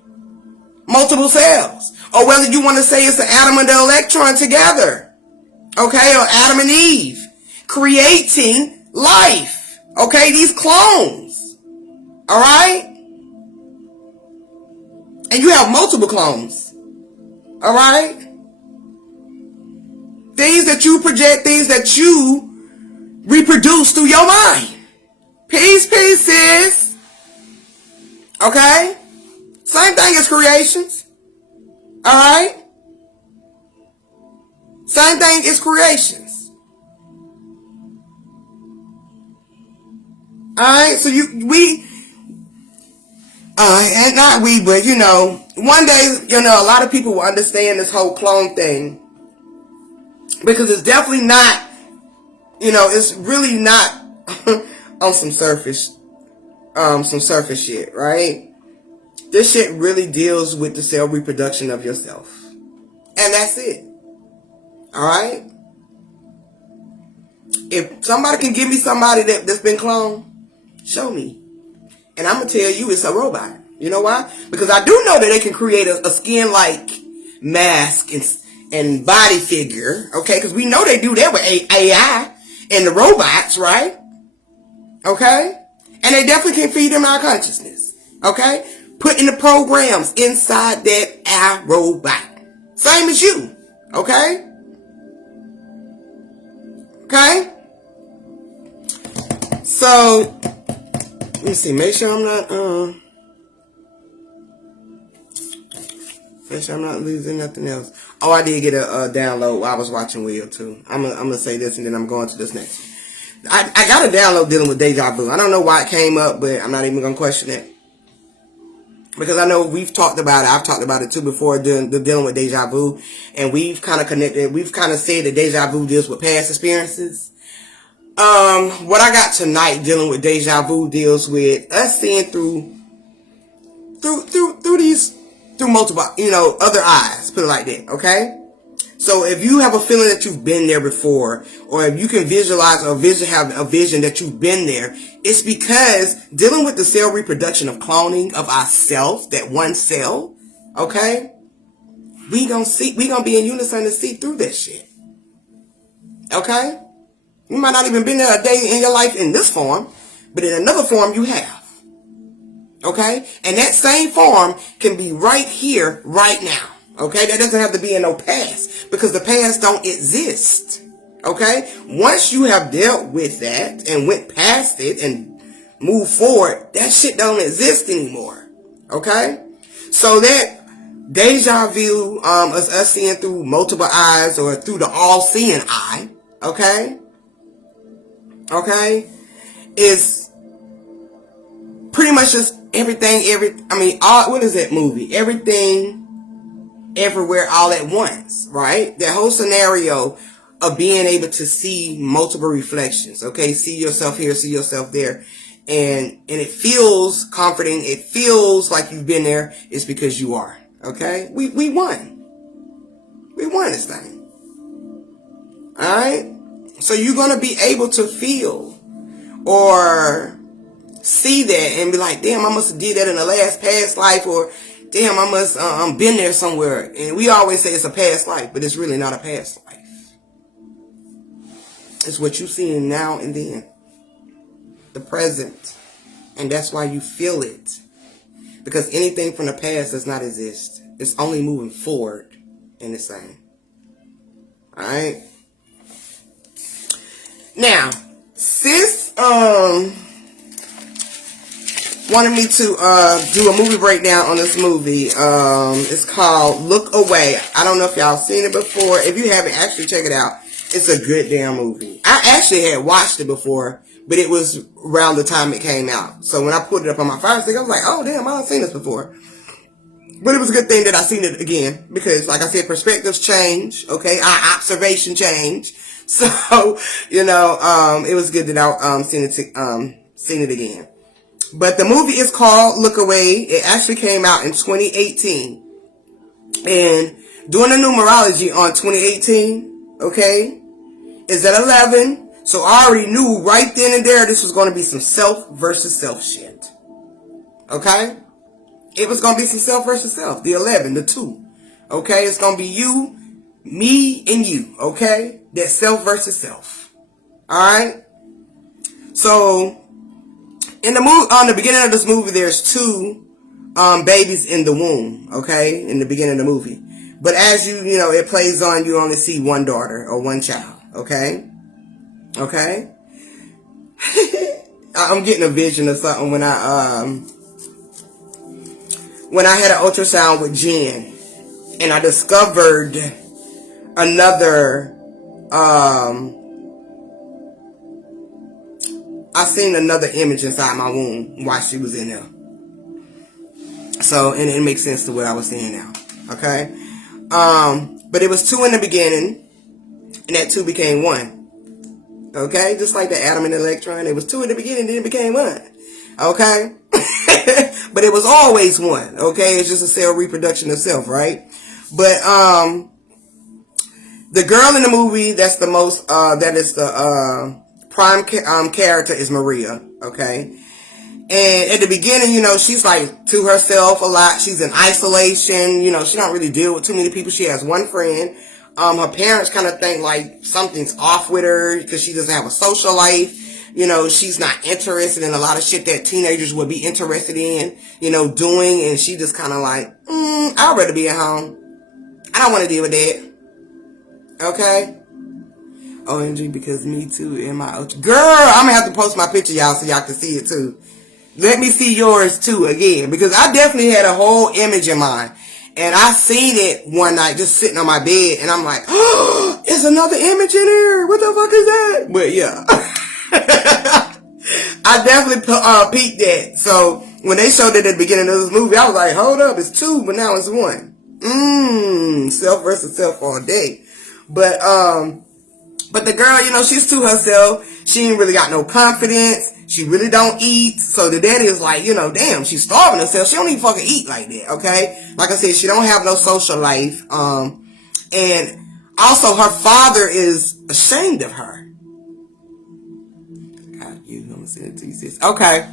multiple cells. Or whether you want to say it's the atom and the electron together. Okay? Or Adam and Eve. Creating life. Okay? These clones. Alright? And you have multiple clones. Alright? Things that you project, things that you reproduce through your mind. Peace, sis. Okay? Same thing as creations. Alright? Same thing as creations. Alright? So and not we, but one day, a lot of people will understand this whole clone thing, because it's definitely not, it's really not on some surface shit, right? This shit really deals with the cell reproduction of yourself, and that's it. All right. If somebody can give me somebody that's been cloned, show me. And I'm going to tell you it's a robot. You know why? Because I do know that they can create a skin-like mask and body figure. Okay? Because we know they do that with AI and the robots, right? Okay? And they definitely can feed them our consciousness. Okay? Putting the programs inside that robot. Same as you. Okay? Okay? So, let me see. Make sure I'm not losing nothing else. Oh, I did get a download while I was watching Will too. I'm gonna say this and then I'm going to this next. I got a download dealing with deja vu. I don't know why it came up, but I'm not even gonna question it, because I know we've talked about it. I've talked about it too before, dealing with deja vu, and we've kind of connected. We've kind of said that deja vu deals with past experiences. What I got tonight dealing with deja vu deals with us seeing through multiple, other eyes, put it like that, okay? So if you have a feeling that you've been there before, or if you can visualize or have a vision that you've been there, it's because dealing with the cell reproduction of cloning of ourself, that one cell, okay, we gonna be in unison to see through that shit. Okay? You might not even been there a day in your life in this form, but in another form you have. Okay? And that same form can be right here, right now. Okay? That doesn't have to be in no past, because the past don't exist. Okay? Once you have dealt with that and went past it and moved forward, that shit don't exist anymore. Okay? So that deja vu, us seeing through multiple eyes or through the all-seeing eye, okay? Okay? Is pretty much just everything, what is that movie? Everything, everywhere, all at once, right? That whole scenario of being able to see multiple reflections, okay? See yourself here, see yourself there. And it feels comforting. It feels like you've been there. It's because you are, okay? We won. We won this thing. Alright? So you're going to be able to feel or see that and be like, damn, I must have did that in the past life, or damn, I must been there somewhere. And we always say it's a past life, but it's really not a past life. It's what you see now and then. The present. And that's why you feel it. Because anything from the past does not exist. It's only moving forward in the same. Alright? Now, sis wanted me to do a movie breakdown on this movie. It's called Look Away. I don't know if y'all seen it before. If you haven't, actually check it out. It's a good damn movie. I actually had watched it before, but it was around the time it came out. So when I put it up on my Fire Stick, I was like, oh damn, I haven't seen this before. But it was a good thing that I seen it again, because like I said, perspectives change, okay? Our observation change. So, you know, it was good that I seen it again. But the movie is called Look Away. It actually came out in 2018. And doing the numerology on 2018, okay, is at 11. So I already knew right then and there this was going to be some self versus self shit. Okay? It was going to be some self versus self. The 11, the 2. Okay? It's going to be you, me, and you. Okay? That self versus self. Alright? So, in the movie, on the beginning of this movie, there's 2 babies in the womb. Okay? In the beginning of the movie. But as you know, it plays on, you only see one daughter or one child. Okay? Okay? I'm getting a vision of something when I had an ultrasound with Jen, and I discovered another, I seen another image inside my womb while she was in there. So, and it makes sense to what I was seeing now. Okay? But it was 2 in the beginning, and that 2 became 1. Okay? Just like the atom and the electron. It was 2 in the beginning, then it became 1. Okay? But it was always 1. Okay? It's just a cell reproduction of self, right? But, the girl in the movie that's the most, that is the, prime, character is Maria. Okay? And at the beginning, you know, she's like to herself a lot. She's in isolation. You know, she don't really deal with too many people. She has one friend. Her parents kind of think like something's off with her because she doesn't have a social life. You know, she's not interested in a lot of shit that teenagers would be interested in, you know, doing. And she just kind of like, I'd rather be at home. I don't want to deal with that. Okay? OMG, because me too in my girl, I'm gonna have to post my picture, y'all, so y'all can see it too. Let me see yours too again, because I definitely had a whole image in mind. And I seen it one night just sitting on my bed, and I'm like, oh, it's another image in here. What the fuck is that? But yeah. I definitely peeped that. So when they showed it at the beginning of this movie, I was like, hold up, it's 2, but now it's 1. Self versus self all day. But the girl, you know, she's to herself. She ain't really got no confidence. She really don't eat. So the daddy is like, you know, damn, she's starving herself. She don't even fucking eat like that, okay? Like I said, she don't have no social life. And Also, her father is ashamed of her. God, I'm gonna send it to you, sis. Okay.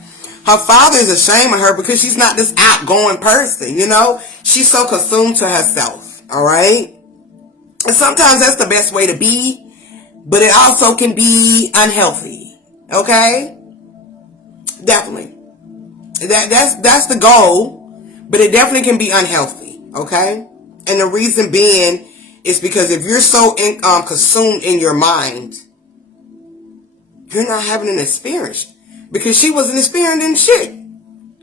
Her father is ashamed of her because she's not this outgoing person, you know? She's so consumed to herself, all right? And sometimes that's the best way to be, but it also can be unhealthy, okay? Definitely. That's the goal, but it definitely can be unhealthy, okay? And the reason being is because if you're so consumed in your mind, you're not having an experience. Because she wasn't experiencing shit.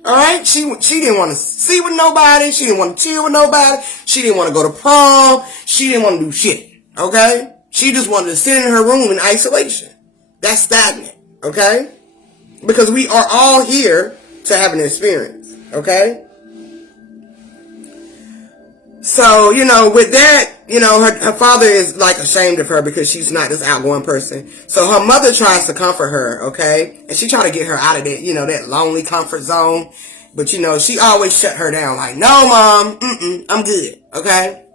Alright? She didn't want to see with nobody. She didn't want to chill with nobody. She didn't want to go to prom. She didn't want to do shit. Okay? She just wanted to sit in her room in isolation. That's stagnant. Okay? Because we are all here to have an experience. Okay? So, with that, her father is like ashamed of her because she's not this outgoing person. So her mother tries to comfort her, okay? And she try to get her out of that, that lonely comfort zone. But, she always shut her down like, no, mom, I'm good, okay?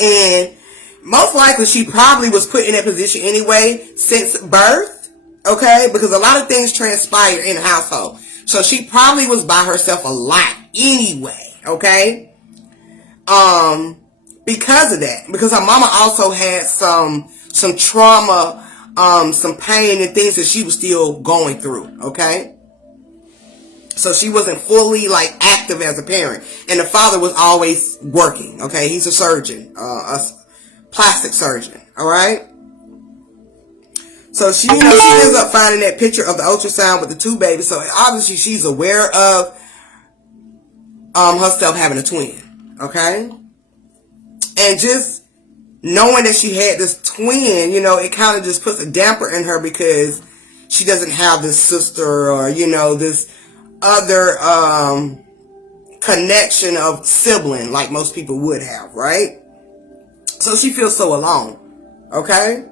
And most likely she probably was put in that position anyway since birth, okay? Because a lot of things transpire in the household. So she probably was by herself a lot anyway, okay? Because of that. Because her mama also had some trauma, some pain and things that she was still going through, okay? So she wasn't fully like active as a parent. And the father was always working, okay? He's a surgeon, a plastic surgeon, alright? So she ends up finding that picture of the ultrasound with the two babies. So obviously she's aware of herself having a twin, okay? And just knowing that she had this twin, it kind of just puts a damper in her because she doesn't have this sister or, this other connection of sibling like most people would have, right? So she feels so alone, okay?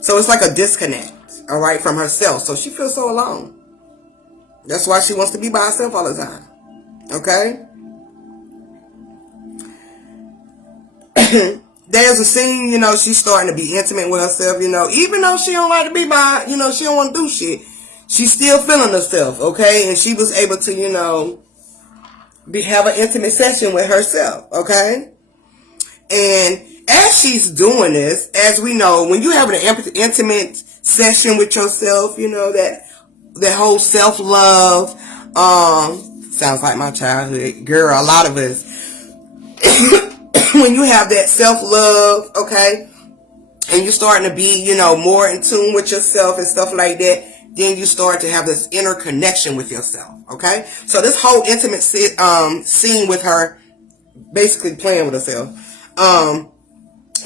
So it's like a disconnect, all right, from herself. So she feels so alone. That's why she wants to be by herself all the time, okay? There's a scene, she's starting to be intimate with herself, even though she don't like to be by, she don't want to do shit. She's still feeling herself, okay? And she was able to, have an intimate session with herself, okay? And as she's doing this, as we know, when you have an intimate session with yourself, that whole self-love, sounds like my childhood, girl, a lot of us, when you have that self-love, okay, and you're starting to be, more in tune with yourself and stuff like that, then you start to have this inner connection with yourself, okay? So this whole intimate scene with her, basically playing with herself,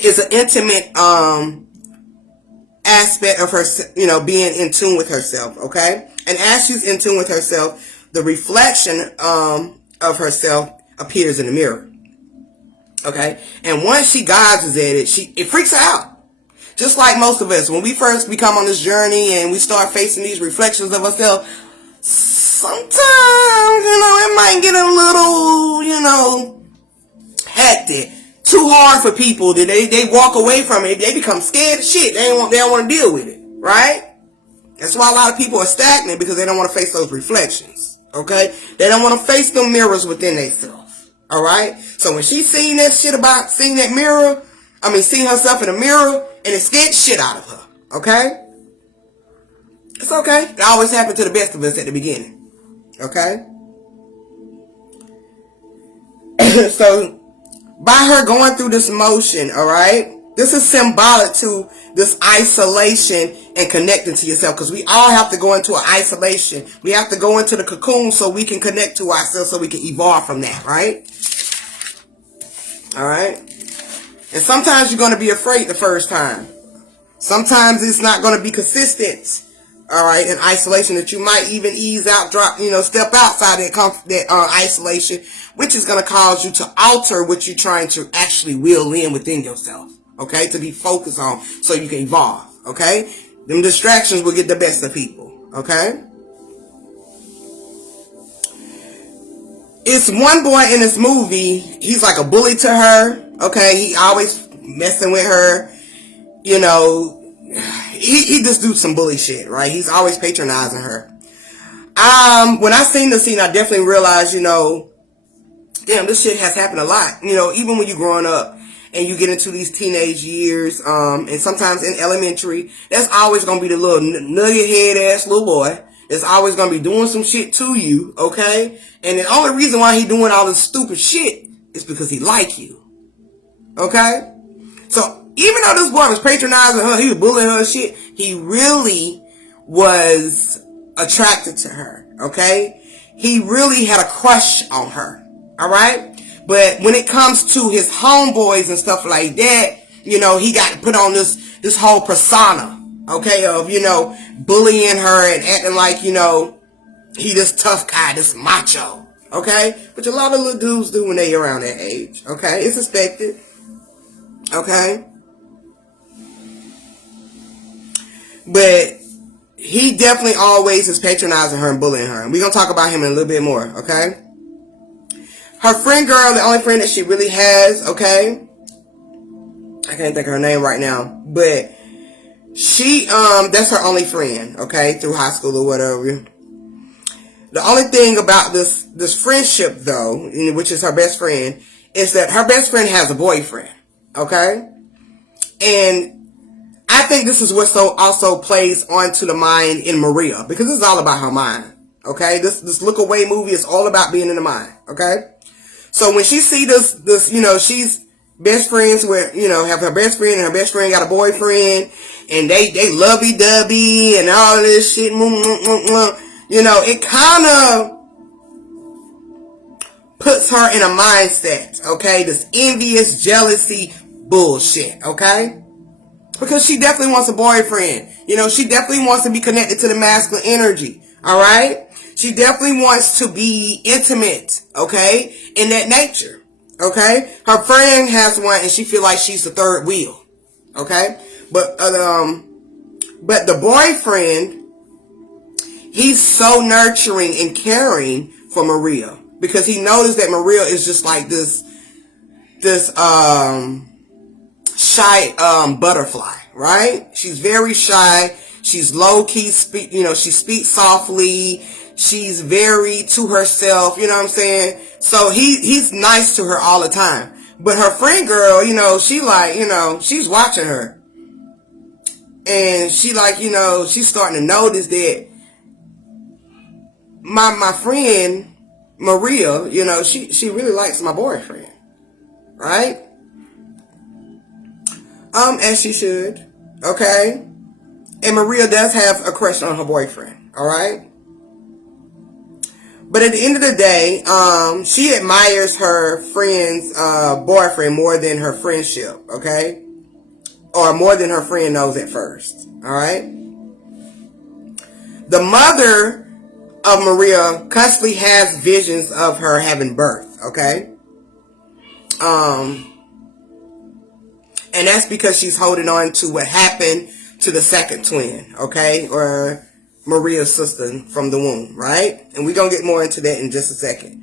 is an intimate aspect of her, being in tune with herself, okay? And as she's in tune with herself, the reflection of herself appears in the mirror. Okay, and once she gazes at it, it freaks her out. Just like most of us, when we first become on this journey and we start facing these reflections of ourselves, sometimes, it might get a little, hectic. Too hard for people that they walk away from it. They become scared of shit. They don't want to deal with it, right? That's why a lot of people are stagnant, because they don't want to face those reflections. Okay, they don't want to face them mirrors within themselves. All right. So when she's seeing that shit about seeing that mirror, seeing herself in a mirror, and it scared shit out of her. Okay? It's okay. It always happened to the best of us at the beginning. Okay? So, by her going through this motion, all right, this is symbolic to this isolation and connecting to yourself, because we all have to go into an isolation. We have to go into the cocoon so we can connect to ourselves, so we can evolve from that, right? All right? And sometimes you're going to be afraid the first time. Sometimes it's not going to be consistent, all right, in isolation, that you might even ease out, drop, step outside that isolation, which is going to cause you to alter what you're trying to actually will in within yourself, okay, to be focused on so you can evolve, okay? Them distractions will get the best of people, okay? It's one boy in this movie, he's like a bully to her, okay? He always messing with her, you know, he just do some bully shit, right? He's always patronizing her. When I seen the scene, I definitely realized, you know, damn, this shit has happened a lot. You know, even when you're growing up and you get into these teenage years, and sometimes in elementary, that's always going to be the little nugget head ass little boy that's always going to be doing some shit to you, okay? And the only reason why he doing all this stupid shit is because he like you, okay? So even though this boy was patronizing her, he was bullying her and shit, he really was attracted to her, okay? He really had a crush on her, all right? But when it comes to his homeboys and stuff like that, you know, he got to put on this whole persona, okay, of, you know, bullying her and acting like, you know, he this tough guy, this macho, okay? Which a lot of little dudes do when they around that age, okay? It's expected, okay? But he definitely always is patronizing her and bullying her. And we're going to talk about him in a little bit more, okay? Her friend girl, the only friend that she really has, okay? I can't think of her name right now. But she, that's her only friend, okay? Through high school or whatever. The only thing about this friendship, though, which is her best friend, is that her best friend has a boyfriend, okay? And I think this is what also plays onto the mind in Maria, because it's all about her mind, okay? This Look Away movie is all about being in the mind, okay? So when she see this, you know, she's best friends with, you know, have her best friend and her best friend got a boyfriend and they lovey-dovey and all of this shit, you know, it kind of puts her in a mindset, okay? This envious, jealousy bullshit, okay? Because she definitely wants a boyfriend. You know, she definitely wants to be connected to the masculine energy. All right? She definitely wants to be intimate, okay? In that nature, okay? Her friend has one and she feel like she's the third wheel, okay? But the boyfriend, he's so nurturing and caring for Maria because he noticed that Maria is just like this shy butterfly, right? She's very shy. She's low key, she speaks softly. She's very to herself, you know what I'm saying? So he's nice to her all the time. But her friend girl, you know, she like, you know, she's watching her. And she like, you know, she's starting to notice that my friend Maria, you know, she really likes my boyfriend, right? As she should, okay? And Maria does have a crush on her boyfriend, all right? But at the end of the day, she admires her friend's boyfriend more than her friendship, okay? Or more than her friend knows at first, all right? The mother of Maria constantly has visions of her having birth, okay? And that's because she's holding on to what happened to the second twin, okay? Or Maria's sister from the womb, right? And we're going to get more into that in just a second.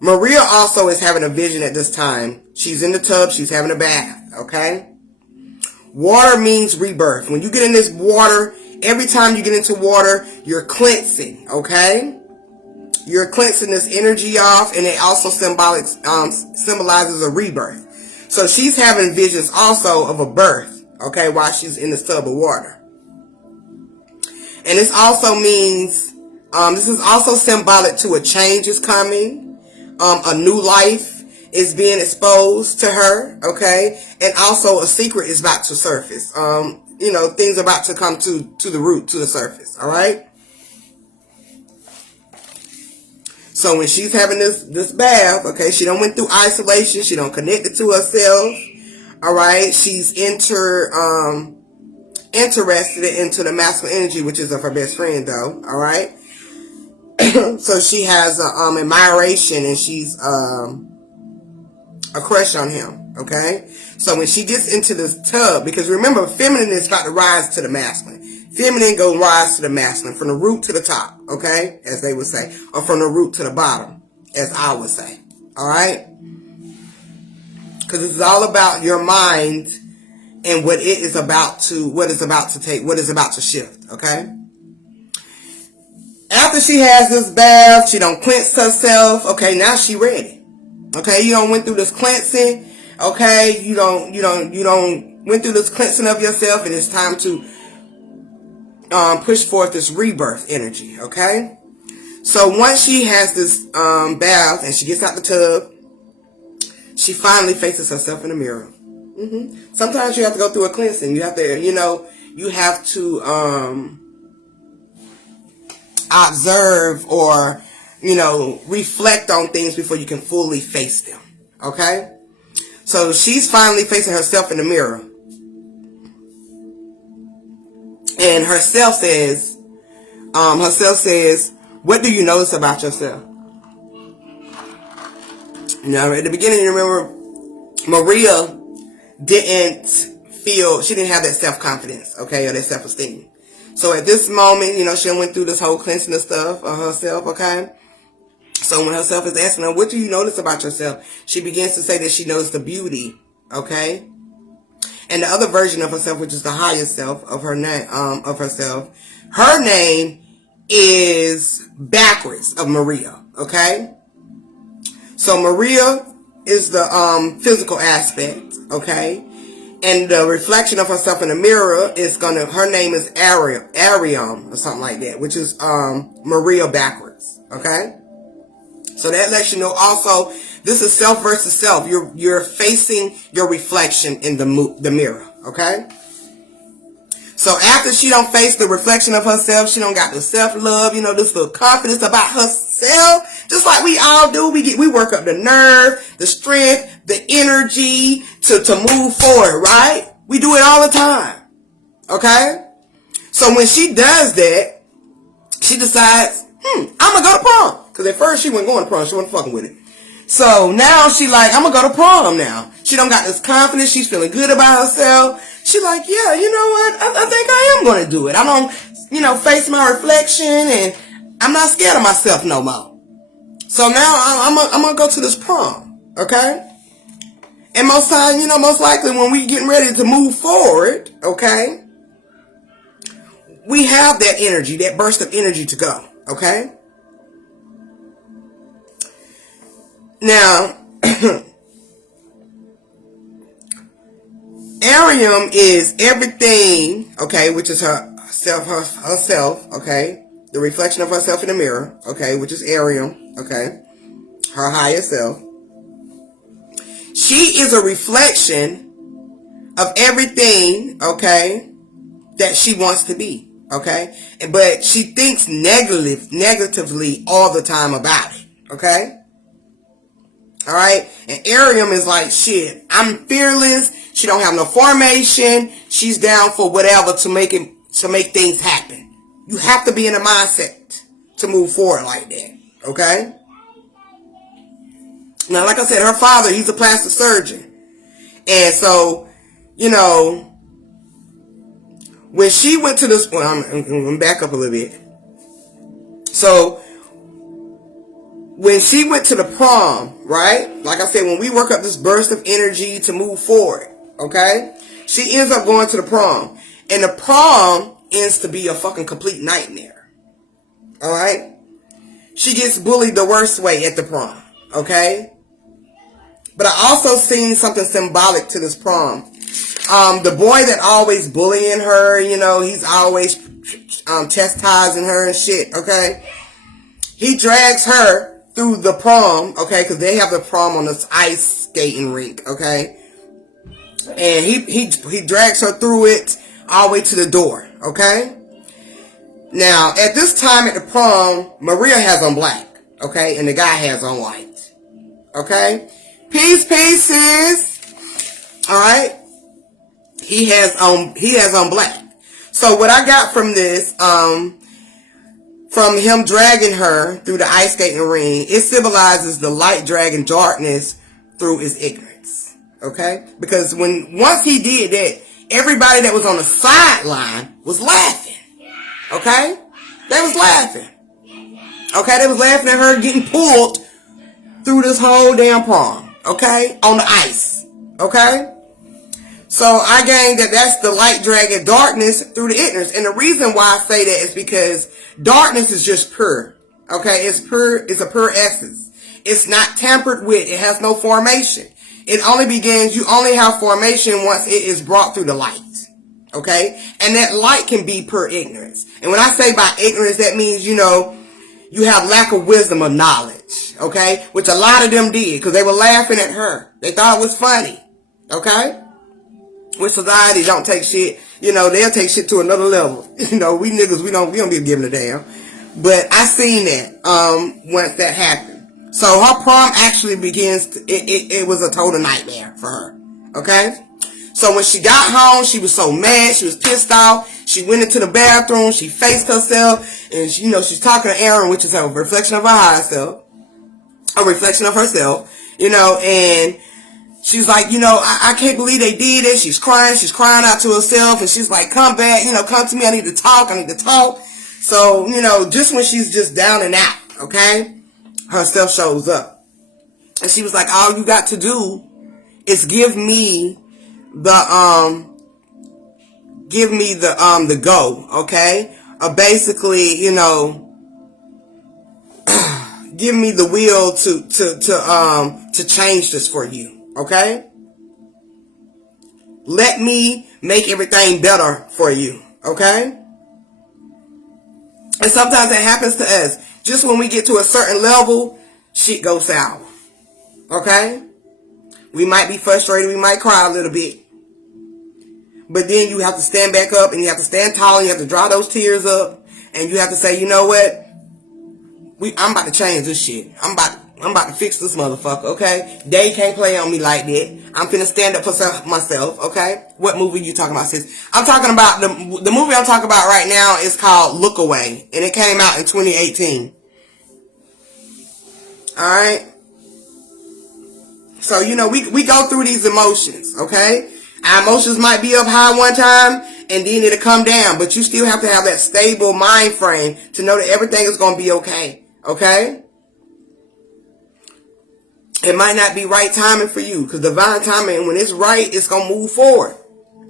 Maria also is having a vision at this time. She's in the tub. She's having a bath, okay? Water means rebirth. When you get in this water, every time you get into water, you're cleansing, okay? You're cleansing this energy off, and it also symbolizes a rebirth. So she's having visions also of a birth, okay, while she's in the tub of water. And this also means, this is also symbolic to a change is coming. A new life is being exposed to her, okay? And also a secret is about to surface. You know, things are about to come to the root, to the surface, all right? So when she's having this bath, okay, she don't went through isolation. She don't connect it to herself. All right. She's interested into the masculine energy, which is of her best friend, though. All right. So she has admiration and she's a crush on him. Okay. So when she gets into this tub, because remember, feminine is about to rise to the masculine. Feminine go rise to the masculine, from the root to the top, okay, as they would say, or from the root to the bottom, as I would say, all right? Because this is all about your mind and what it's about to shift, okay? After she has this bath, she don't cleanse herself, okay, now she ready. Okay, you don't went through this cleansing, okay, you don't went through this cleansing of yourself, and it's time to push forth this rebirth energy, okay? So once she has this bath and she gets out the tub, she finally faces herself in the mirror. Sometimes you have to go through a cleansing. You have to, you have to observe or, reflect on things before you can fully face them. Okay? So she's finally facing herself in the mirror. And herself says, what do you notice about yourself? At the beginning, you remember, Maria she didn't have that self-confidence, okay, or that self-esteem. So at this moment, she went through this whole cleansing of stuff of herself, okay? So when herself is asking her, what do you notice about yourself? She begins to say that she noticed the beauty, okay? And the other version of herself, which is the higher self of her name is backwards of Maria, okay? So Maria is the physical aspect, okay? And the reflection of herself in the mirror is her name is Ariam or something like that, which is Maria backwards, okay? So that lets you know also, this is self versus self. You're facing your reflection in the mirror, okay? So after she don't face the reflection of herself, she don't got the self-love, this little confidence about herself, just like we all do. We work up the nerve, the strength, the energy to move forward, right? We do it all the time, okay? So when she does that, she decides, I'm gonna go to prom. Because at first she wasn't going to prom, she wasn't fucking with it. So now she like, I'm gonna go to prom now. She don't got this confidence, she's feeling good about herself. She like, yeah, you know what? I think I am going to do it. I don't, face my reflection and I'm not scared of myself no more. So now I'm going to go to this prom. Okay? And most times, most likely when we getting ready to move forward, okay, we have that energy, that burst of energy to go. Okay? Now, Ariam is everything, okay, which is herself, okay, the reflection of herself in the mirror, okay, which is Ariam, okay, her higher self. She is a reflection of everything, okay, that she wants to be, okay, but she thinks negatively all the time about it, okay. All right. And Ariam is like, shit, I'm fearless. She don't have no formation. She's down for whatever to make things happen. You have to be in a mindset to move forward like that. Okay. Now, like I said, her father, he's a plastic surgeon. And so, when she went to this, well, I'm going to back up a little bit. So, when she went to the prom, right? Like I said, when we work up this burst of energy to move forward, okay? She ends up going to the prom. And the prom ends to be a fucking complete nightmare. Alright? She gets bullied the worst way at the prom, okay? But I also seen something symbolic to this prom. The boy that always bullying her, he's always chastising her and shit, okay? He drags her through the prom, okay, because they have the prom on this ice skating rink, okay, and he drags her through it all the way to the door, okay. Now at this time at the prom, Maria has on black, okay, and the guy has on white, okay. Peace, sis. All right, he has on black. So what I got from this, from him dragging her through the ice skating ring, it symbolizes the light dragging darkness through his ignorance. Okay? Because once he did that, everybody that was on the sideline was laughing. Okay? They was laughing. Okay? They was laughing at her getting pulled through this whole damn prom. Okay? On the ice. Okay? So I gained that that's the light dragging darkness through the ignorance. And the reason why I say that is because darkness is just pure. Okay? It's pure. It's a pure essence. It's not tampered with. It has no formation. It only begins, you only have formation once it is brought through the light. Okay? And that light can be pure ignorance. And when I say by ignorance, that means, you have lack of wisdom or knowledge. Okay? Which a lot of them did, because they were laughing at her. They thought it was funny. Okay? With society, don't take shit. They'll take shit to another level. We niggas, we don't be giving a damn. But I seen that, once that happened. So her prom actually begins, it was a total nightmare for her. Okay? So when she got home, she was so mad, she was pissed off. She went into the bathroom, she faced herself, and she's talking to Aaron, which is a reflection of her higher self. A reflection of herself, and she's like, I can't believe they did it. She's crying out to herself, and she's like, come back, come to me, I need to talk. So, just when she's just down and out, okay? Herself shows up. And she was like, all you got to do is give me the go, okay? Basically, give me the will to change this for you, okay? Let me make everything better for you, okay? And sometimes it happens to us. Just when we get to a certain level, shit goes sour. Okay? We might be frustrated. We might cry a little bit. But then you have to stand back up and you have to stand tall and you have to dry those tears up. And you have to say, you know what? I'm about to change this shit. I'm about to fix this motherfucker, okay? They can't play on me like that. I'm finna stand up for myself, okay? What movie you talking about, sis? I'm talking about, the movie I'm talking about right now is called Look Away. And it came out in 2018. Alright? So, we go through these emotions, okay? Our emotions might be up high one time, and then it'll come down. But you still have to have that stable mind frame to know that everything is going to be okay. Okay? It might not be right timing for you, because divine timing, when it's right, it's going to move forward.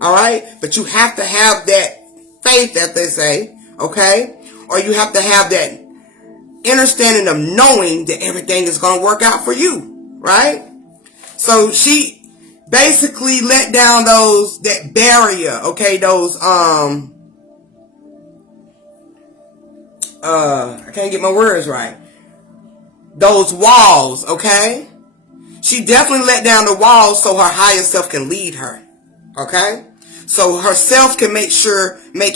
Alright? But you have to have that faith, that they say, okay? Or you have to have that understanding of knowing that everything is going to work out for you. Right? So she basically let down that barrier, okay? I can't get my words right. Those walls, okay? She definitely let down the walls so her higher self can lead her, okay? So herself can make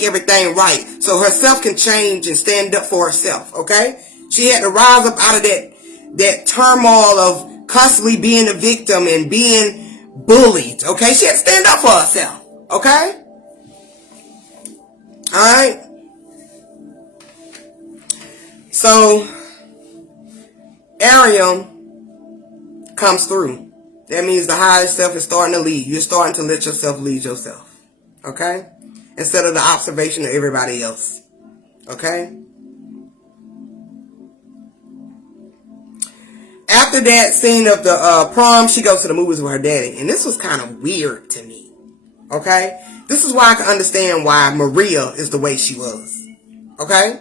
everything right. So herself can change and stand up for herself, okay? She had to rise up out of that turmoil of constantly being a victim and being bullied, okay? She had to stand up for herself, okay? Alright? So, Arium comes through. That means the higher self is starting to lead. You're starting to let yourself lead yourself. Okay? Instead of the observation of everybody else. Okay? After that scene of the prom, she goes to the movies with her daddy. And this was kind of weird to me. Okay? This is why I can understand why Maria is the way she was. Okay?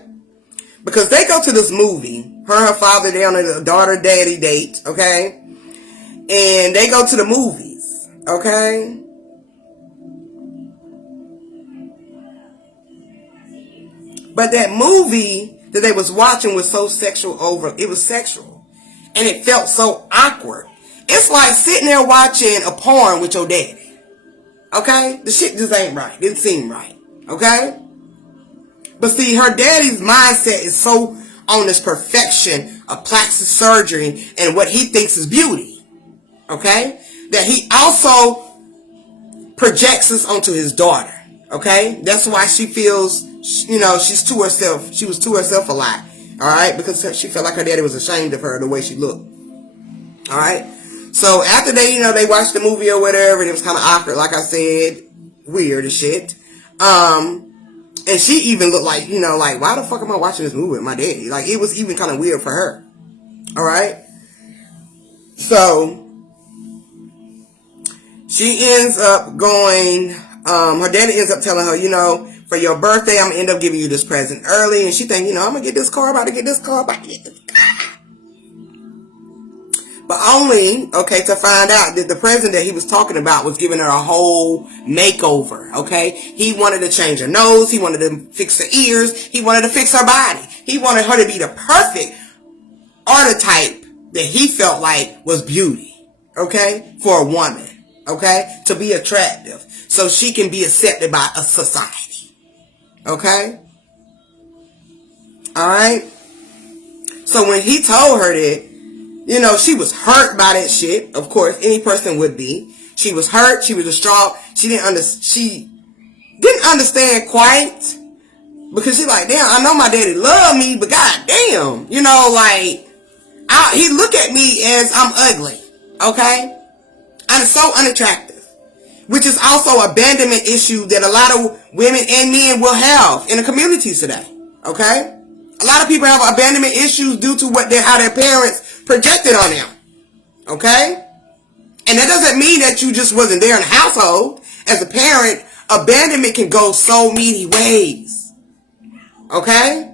Because they go to this movie. Her and her father, they're on a daughter-daddy date. Okay? And they go to the movies. Okay? But that movie that they was watching was so it was sexual. And it felt so awkward. It's like sitting there watching a porn with your daddy. Okay? The shit just ain't right. Didn't seem right. Okay? But see, her daddy's mindset is so on this perfection of plastic surgery and what he thinks is beauty. Okay? That he also projects this onto his daughter. Okay? That's why she feels, she's to herself. She was to herself a lot. Alright? Because she felt like her daddy was ashamed of her the way she looked. Alright? So after they watched the movie or whatever, and it was kind of awkward, like I said. Weird as shit. And she even looked like, like, why the fuck am I watching this movie with my daddy? Like, it was even kind of weird for her. Alright? So, She ends up going, her daddy ends up telling her, you know, for your birthday, I'm going to end up giving you this present early. And she think, you know, I'm going to get this car, about to get this car, about to get this car. But only, okay, to find out that the present that he was talking about was giving her a whole makeover, okay? He wanted to change her nose. He wanted to fix her ears. He wanted to fix her body. He wanted her to be the perfect archetype that he felt like was beauty, okay? For a woman, okay? To be attractive so she can be accepted by a society, okay? All right? So when he told her that, you know, she was hurt by that shit. Of course, any person would be. She was hurt. She was distraught. She didn't understand quite, because she's like, damn, I know my daddy loved me, but goddamn, you know, like, he look at me as I'm ugly, okay? I'm so unattractive, which is also an abandonment issue that a lot of women and men will have in the communities today, okay? A lot of people have abandonment issues due to how their parents projected on them, okay? And that doesn't mean that you just wasn't there in the household. As a parent, abandonment can go so many ways, okay?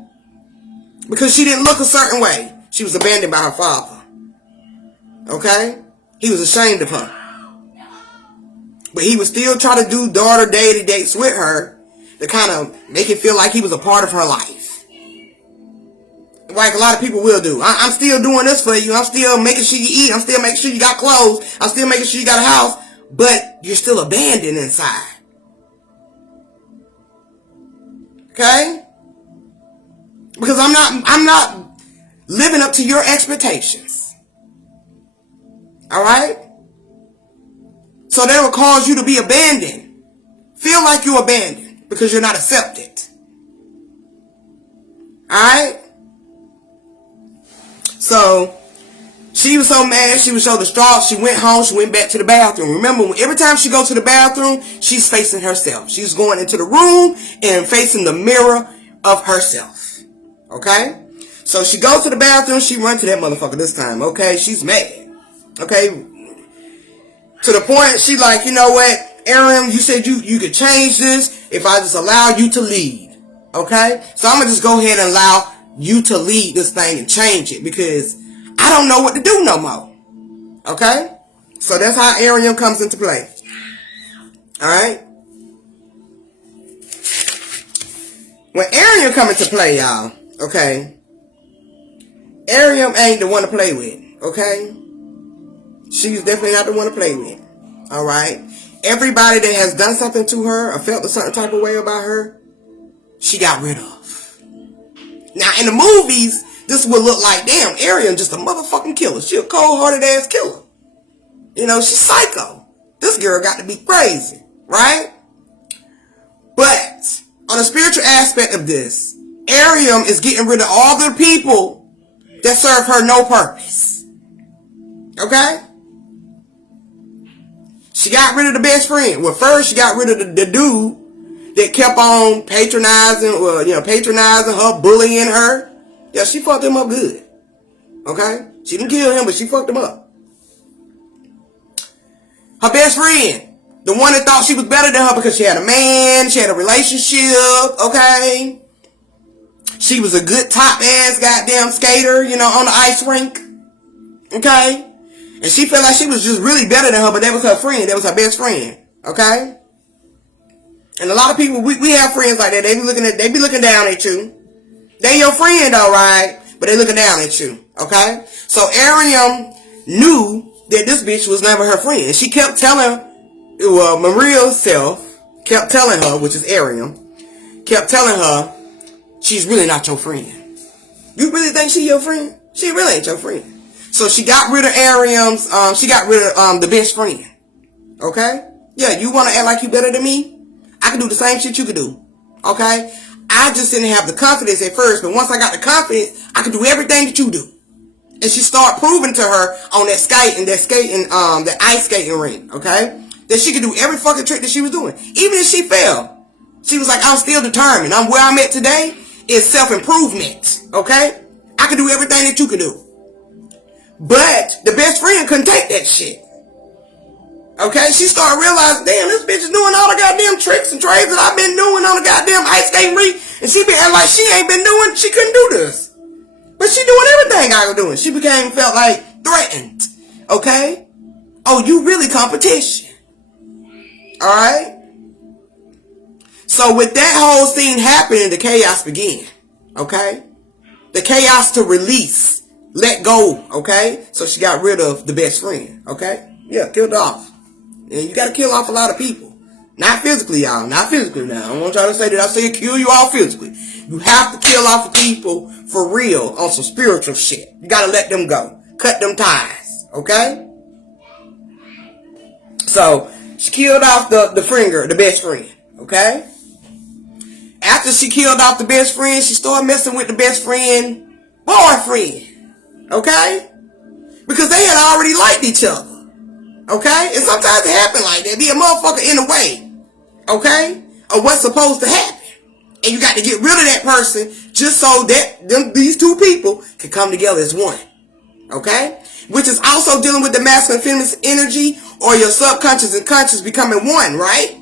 Because she didn't look a certain way. She was abandoned by her father, okay? He was ashamed of her. But he would still try to do daughter dates with her to kind of make it feel like he was a part of her life. Like a lot of people will do. I'm still doing this for you. I'm still making sure you eat. I'm still making sure you got clothes. I'm still making sure you got a house. But you're still abandoned inside. Okay? Because I'm not living up to your expectations. Alright? So that will cause you to be abandoned. Feel like you're abandoned because you're not accepted. Alright? So, she was so mad, she was so distraught, she went home, she went back to the bathroom. Remember, every time she goes to the bathroom, she's facing herself. She's going into the room and facing the mirror of herself. Okay? So she goes to the bathroom, she runs to that motherfucker this time, okay? She's mad. Okay? To the point, she like, you know what, Aaron, you said you could change this if I just allow you to lead. Okay? So I'm going to just go ahead and allow you to lead this thing and change it, because I don't know what to do no more. Okay? So that's how Arium comes into play. Alright? When Arium come into play, y'all, okay, Arium ain't the one to play with. Okay? She's definitely not the one to play with. Alright? Everybody that has done something to her or felt a certain type of way about her, she got rid of. Now, in the movies, this would look like, damn, Arian just a motherfucking killer. She a cold-hearted ass killer. You know, she's psycho. This girl got to be crazy, right? But, on the spiritual aspect of this, Arium is getting rid of all the people that serve her no purpose. Okay? She got rid of the best friend. Well, first she got rid of the dude that kept on patronizing her, bullying her. Yeah, she fucked him up good. Okay? She didn't kill him, but she fucked him up. Her best friend, the one that thought she was better than her because she had a man, she had a relationship, okay? She was a good top-ass goddamn skater, you know, on the ice rink. Okay? And she felt like she was just really better than her, but that was her friend. That was her best friend. Okay? And a lot of people, we have friends like that. They be looking down at you. They your friend, alright, but they looking down at you. Okay? So Arium knew that this bitch was never her friend. And she kept telling, Maria's self kept telling her, which is Arium, kept telling her, she's really not your friend. You really think she your friend? She really ain't your friend. So she got rid of Arium's, she got rid of the best friend. Okay? Yeah, you want to act like you better than me? I can do the same shit you can do. Okay? I just didn't have the confidence at first, but once I got the confidence, I could do everything that you do. And she started proving to her on that ice skating ring, okay? That she could do every fucking trick that she was doing. Even if she failed. She was like, I'm still determined. I'm where I'm at today is self-improvement, okay? I can do everything that you can do. But the best friend couldn't take that shit. Okay, she started realizing, damn, this bitch is doing all the goddamn tricks and trades that I've been doing on the goddamn ice skating rink, and she been like she ain't been doing, she couldn't do this. But she doing everything I was doing. She felt like threatened. Okay? Oh, you really competition. Alright? So with that whole scene happening, the chaos began. Okay? The chaos to release. Let go. Okay? So she got rid of the best friend. Okay? Yeah, killed off. And you gotta kill off a lot of people. Not physically, y'all. Not physically now. I don't want y'all to say that I say kill you all physically. You have to kill off people for real on some spiritual shit. You gotta let them go. Cut them ties. Okay? So, she killed off the friend girl, the best friend. Okay? After she killed off the best friend, she started messing with the best friend boyfriend. Okay? Because they had already liked each other. Okay? And sometimes it happen like that. Be a motherfucker in the way. Okay? Of what's supposed to happen. And you got to get rid of that person just so that these two people can come together as one. Okay? Which is also dealing with the masculine and feminine energy or your subconscious and conscious becoming one, right?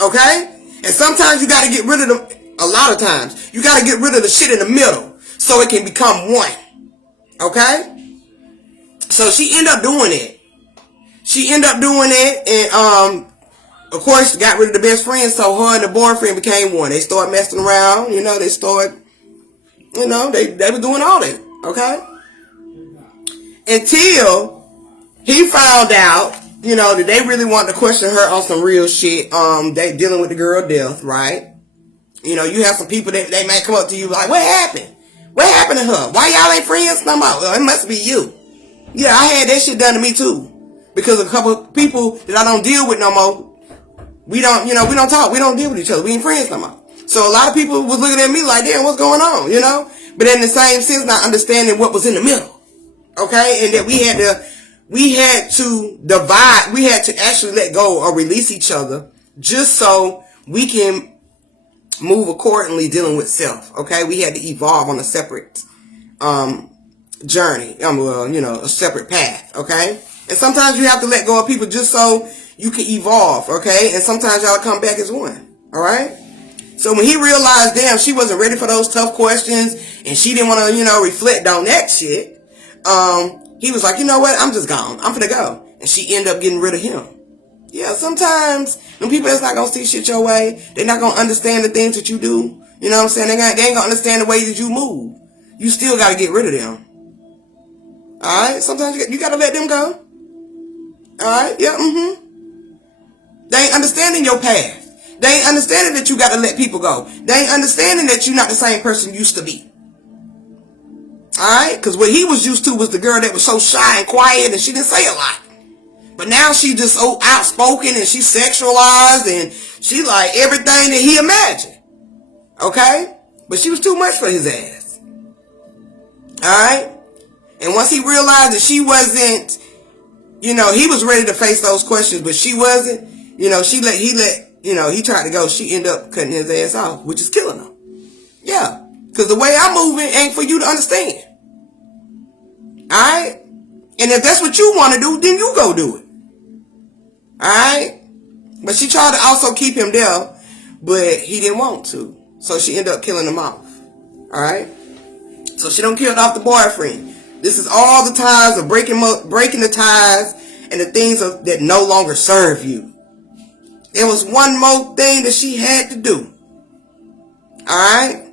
Okay? And sometimes you got to get rid of them. A lot of times. You got to get rid of the shit in the middle so it can become one. Okay? So she ended up doing it. And of course, got rid of the best friend, so her and the boyfriend became one. They started messing around, they were doing all that, okay? Until he found out, that they really wanted to question her on some real shit. They dealing with the girl death, right? You have some people that they might come up to you like, what happened? What happened to her? Why y'all ain't friends no more? Well, it must be you. Yeah, I had that shit done to me too. Because a couple of people that I don't deal with no more, we don't talk. We don't deal with each other. We ain't friends no more. So a lot of people was looking at me like, damn, what's going on, But in the same sense, not understanding what was in the middle. Okay? And that we had to divide. We had to actually let go or release each other just so we can move accordingly dealing with self. Okay? We had to evolve on a separate journey. A separate path. Okay? And sometimes you have to let go of people just so you can evolve, okay? And sometimes y'all come back as one, all right? So when he realized, damn, she wasn't ready for those tough questions and she didn't want to, reflect on that shit, he was like, you know what? I'm just gone. I'm finna go. And she ended up getting rid of him. Yeah, sometimes when people that's not going to see shit your way, they're not going to understand the things that you do. You know what I'm saying? They ain't going to understand the way that you move. You still got to get rid of them. All right? Sometimes you got to let them go. Alright, yeah, They ain't understanding your path. They ain't understanding that you got to let people go. They ain't understanding that you're not the same person you used to be. Alright? Because what he was used to was the girl that was so shy and quiet and she didn't say a lot. But now she just so outspoken and she's sexualized and she like everything that he imagined. Okay? But she was too much for his ass. Alright? And once he realized that she wasn't, he was ready to face those questions, but she wasn't. He tried to go. She ended up cutting his ass off, which is killing him. Yeah. Because the way I'm moving ain't for you to understand. Alright? And if that's what you want to do, then you go do it. Alright? But she tried to also keep him there, but he didn't want to. So she ended up killing him off. Alright? So she done killed off the boyfriend. This is all the ties of breaking the ties and the things that no longer serve you. There was one more thing that she had to do. Alright?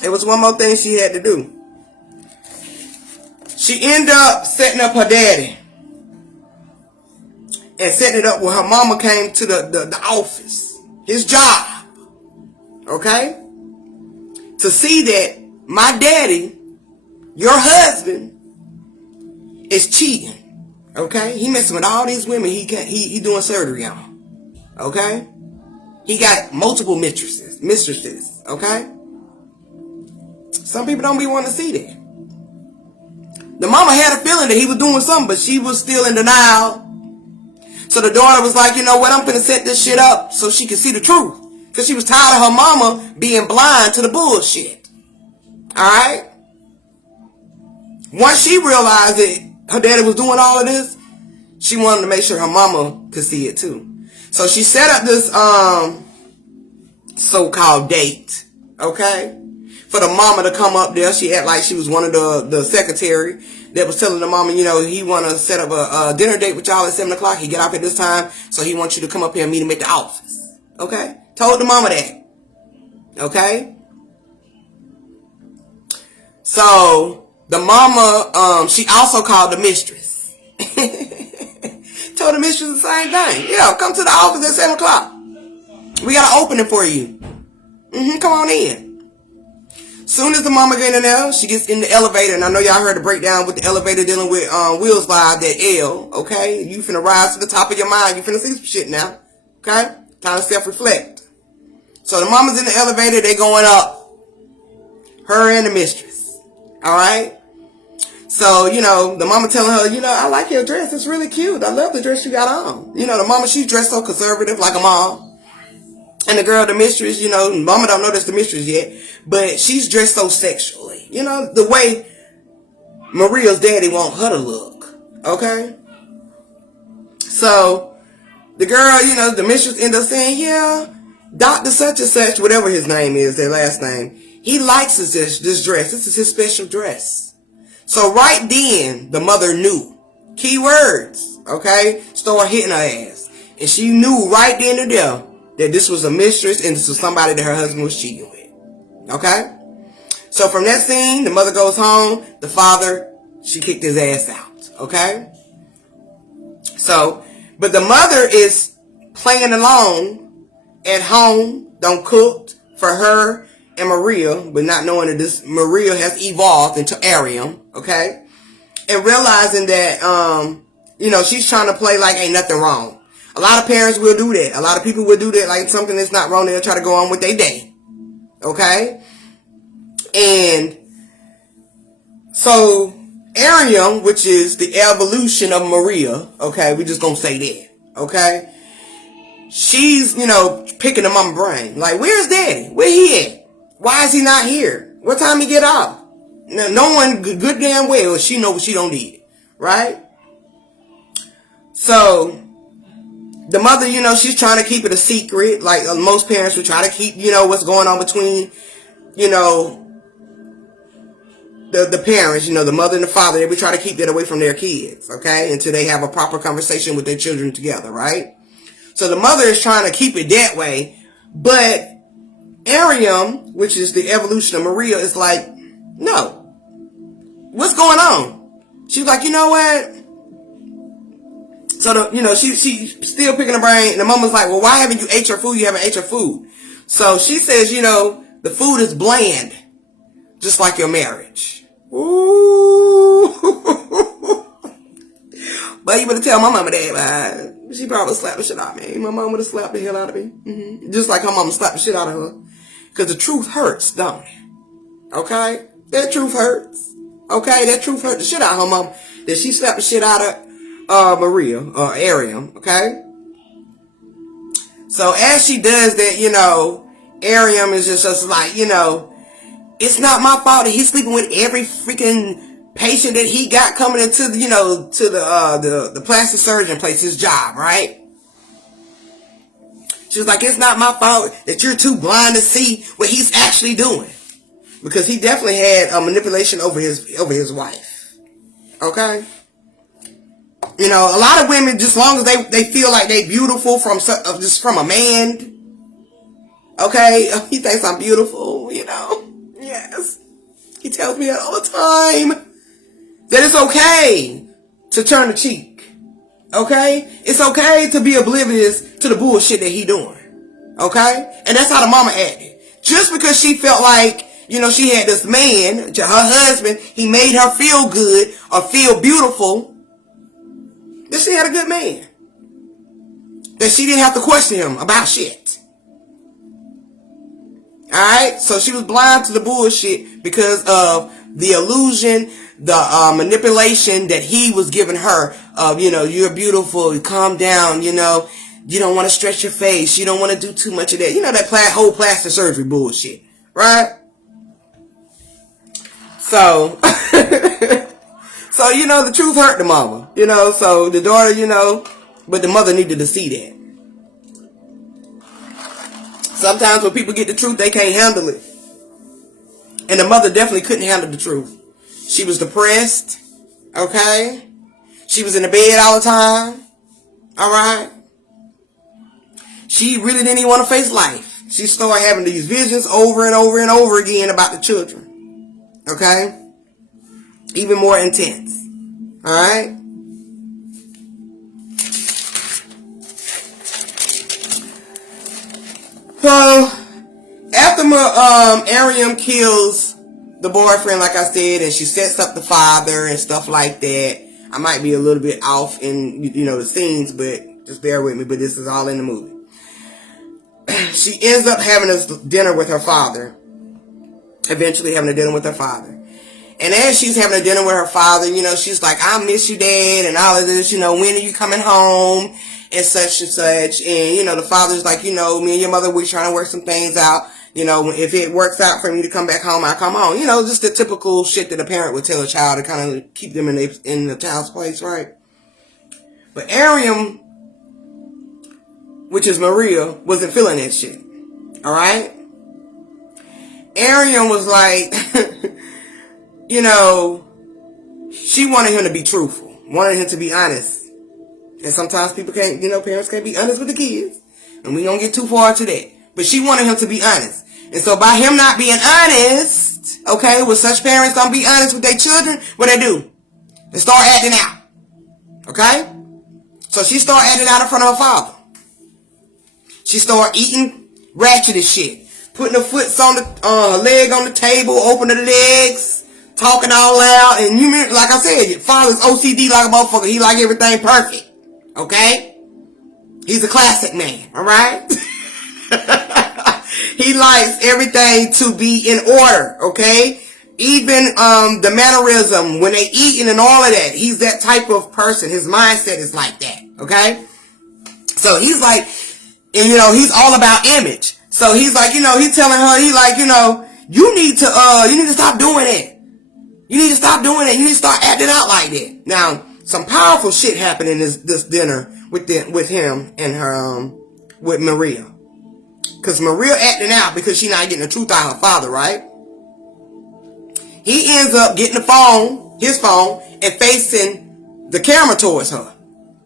There was one more thing she had to do. She ended up setting up her daddy. And setting it up where her mama came to the office. His job. Okay? To see that my daddy, your husband, is cheating. Okay? He messing with all these women he doing surgery on. Okay? He got multiple mistresses. Okay? Some people don't be wanting to see that. The mama had a feeling that he was doing something, but she was still in denial. So the daughter was like, you know what, I'm gonna set this shit up so she can see the truth. Because she was tired of her mama being blind to the bullshit. Alright? Once she realized that her daddy was doing all of this, she wanted to make sure her mama could see it too. So she set up this so-called date, okay, for the mama to come up there. She acted like she was one of the secretary that was telling the mama, you know, he want to set up a dinner date with y'all at 7 o'clock. He get off at this time, so he wants you to come up here and meet him at the office. Okay? Told the mama that. Okay? So, the mama, she also called the mistress. Told the mistress the same thing. Yeah, come to the office at 7 o'clock. We got an opening for you. Come on in. Soon as the mama get in there, she gets in the elevator, and I know y'all heard the breakdown with the elevator dealing with wheel slide, that L, okay? You finna rise to the top of your mind. You finna see some shit now, okay? Time to self-reflect. So the mama's in the elevator, they going up. Her and the mistress, all right? So, you know, the mama telling her, you know, I like your dress. It's really cute. I love the dress you got on. You know, the mama, she dressed so conservative, like a mom. And the girl, the mistress, you know, mama don't know that's the mistress yet, but she's dressed so sexually. You know, the way Maria's daddy want her to look. Okay? So, the girl, you know, the mistress end up saying, yeah, Dr. such and such, whatever his name is, their last name, he likes this dress. This is his special dress. So right then, the mother knew. Key words, okay? Started hitting her ass. And she knew right then and there that this was a mistress and this was somebody that her husband was cheating with. Okay? So from that scene, the mother goes home. The father, she kicked his ass out. Okay? So, but the mother is playing along at home, don't cook for her and Maria, but not knowing that this Maria has evolved into Ariam. Okay? And realizing that, you know, she's trying to play like ain't nothing wrong. A lot of parents will do that. A lot of people will do that like something that's not wrong. They'll try to go on with their day. Okay? And so, Ariam, which is the evolution of Maria, okay, we just gonna say that, okay? She's, you know, picking the mama brain. Like, where's daddy? Where he at? Why is he not here? What time he get off? No one good damn well, she know what she don't need. Right? So, the mother, you know, she's trying to keep it a secret, like most parents would try to keep, you know, what's going on between, you know, the parents, you know, the mother and the father. They would try to keep that away from their kids, okay, until they have a proper conversation with their children together, right? So the mother is trying to keep it that way, but Ariam, which is the evolution of Maria, is like, no, what's going on? She's like, you know what? So, you know, she's still picking her brain. And the mama's like, well, why haven't you ate your food? You haven't ate your food. So she says, you know, the food is bland. Just like your marriage. Ooh. But you better tell my mama that, man. She probably slapped the shit out of me. My mom would have slapped the hell out of me. Just like her mama slapped the shit out of her. Because the truth hurts, don't it? Okay? That truth hurts. Okay? That truth hurt the shit out of her mama. That she slapped the shit out of Maria, or Ariam, okay? So as she does that, you know, Ariam is just like, you know, it's not my fault that he's sleeping with every freaking patient that he got coming into, you know, to the plastic surgeon place, his job, right? She was like, it's not my fault that you're too blind to see what he's actually doing. Because he definitely had a manipulation over his wife. Okay? You know, a lot of women, just as long as they feel like they beautiful just from a man. Okay? He thinks I'm beautiful, you know. Yes. He tells me that all the time. That it's okay to turn the cheek. Okay? It's okay to be oblivious to the bullshit that he doing. Okay? And that's how the mama acted. Just because she felt like, you know, she had this man, her husband, he made her feel good or feel beautiful, that she had a good man. That she didn't have to question him about shit. Alright? So she was blind to the bullshit because of the illusion, the manipulation that he was giving her of, you know, you're beautiful, calm down, you know, you don't want to stretch your face, you don't want to do too much of that. You know, that whole plastic surgery bullshit. Right? So, So, the truth hurt the mama, so the daughter, but the mother needed to see that. Sometimes when people get the truth, they can't handle it. And the mother definitely couldn't handle the truth. She was depressed, okay? She was in the bed all the time, all right? She really didn't even want to face life. She started having these visions over and over and over again about the children, okay? Even more intense, all right? So, after Ariam kills the boyfriend, like I said, and she sets up the father and stuff like that. I might be a little bit off in, the scenes, but just bear with me, but this is all in the movie. She ends up having a dinner with her father. Eventually having a dinner with her father. And as she's having a dinner with her father, she's like, I miss you, Dad, and all of this, when are you coming home? And such and such. And, the father's like, me and your mother, we're trying to work some things out. If it works out for me to come back home, I'll come home. Just the typical shit that a parent would tell a child to kind of keep them in the child's place, right? But Ariam, which is Maria, wasn't feeling that shit. All right? Ariam was like, she wanted him to be truthful. Wanted him to be honest. And sometimes people can't, parents can't be honest with the kids. And we don't get too far into that. But she wanted him to be honest. And so by him not being honest, okay, with such parents don't be honest with their children, what they do? They start acting out. Okay? So she started acting out in front of her father. She started eating ratchet as shit. Putting her foot on her leg on the table, opening her legs, talking all loud. And like I said, your father's OCD like a motherfucker. He like everything perfect. Okay? He's a classic man, alright? He likes everything to be in order, okay? Even the mannerism, when they eating and all of that, he's that type of person. His mindset is like that, okay? So he's like, and he's all about image. So he's like, he's telling her, he's like, you need to stop doing it. You need to stop doing it. You need to start acting out like that. Now, some powerful shit happened in this dinner with him and her, with Maria. Because Maria acting out because she's not getting the truth out of her father, right? He ends up getting his phone, and facing the camera towards her.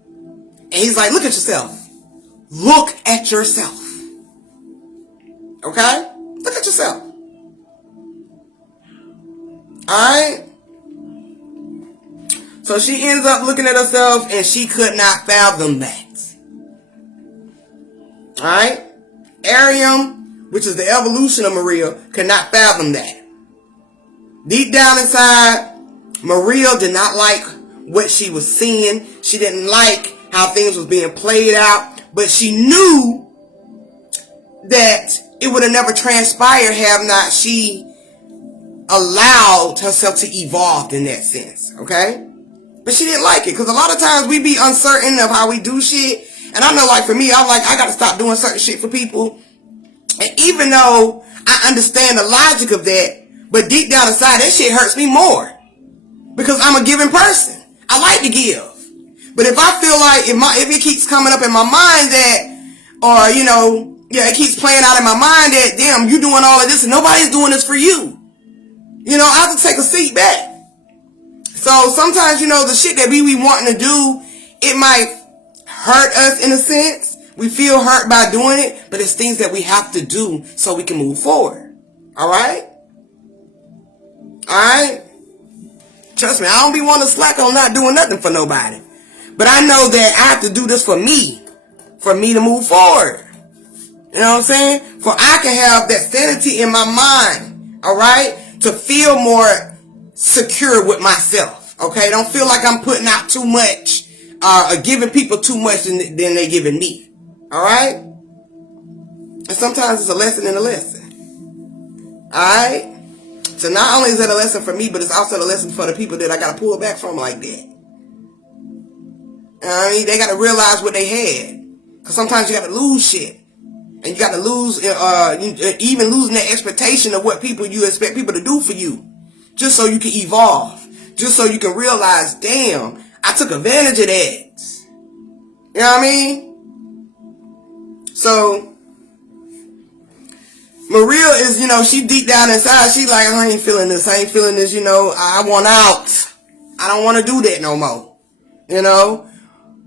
And he's like, look at yourself. Look at yourself. Okay? Look at yourself. Alright? So she ends up looking at herself, and she could not fathom that. Alright? Ariam, which is the evolution of Maria, could not fathom that. Deep down inside, Maria did not like what she was seeing. She didn't like how things was being played out. But she knew that it would have never transpired have not she allowed herself to evolve in that sense. Okay? But she didn't like it. Because a lot of times we be uncertain of how we do shit. And I know, like, for me, I'm like, I got to stop doing certain shit for people. And even though I understand the logic of that, but deep down inside, that shit hurts me more. Because I'm a giving person. I like to give. But if I feel like, if it keeps coming up in my mind that, or, it keeps playing out in my mind that, damn, you doing all of this and nobody's doing this for you. I have to take a seat back. So sometimes, the shit that we wanting to do, it might hurt us in a sense. We feel hurt by doing it, but it's things that we have to do so we can move forward. Alright? Alright? Trust me, I don't be wanting to slack on not doing nothing for nobody. But I know that I have to do this for me to move forward. You know what I'm saying? For I can have that sanity in my mind, alright? To feel more secure with myself, okay? Don't feel like I'm putting out too much, or giving people too much than they giving me, alright? And sometimes it's a lesson in a lesson, alright? So not only is it a lesson for me, but it's also a lesson for the people that I gotta pull back from like that. They gotta realize what they had. Because sometimes you gotta lose shit. And you gotta lose, even losing that expectation of what you expect people to do for you. Just so you can evolve. just so you can realize, damn, I took advantage of that. You know what I mean? So Maria is, she deep down inside, she like, I ain't feeling this, I want out. I don't want to do that no more.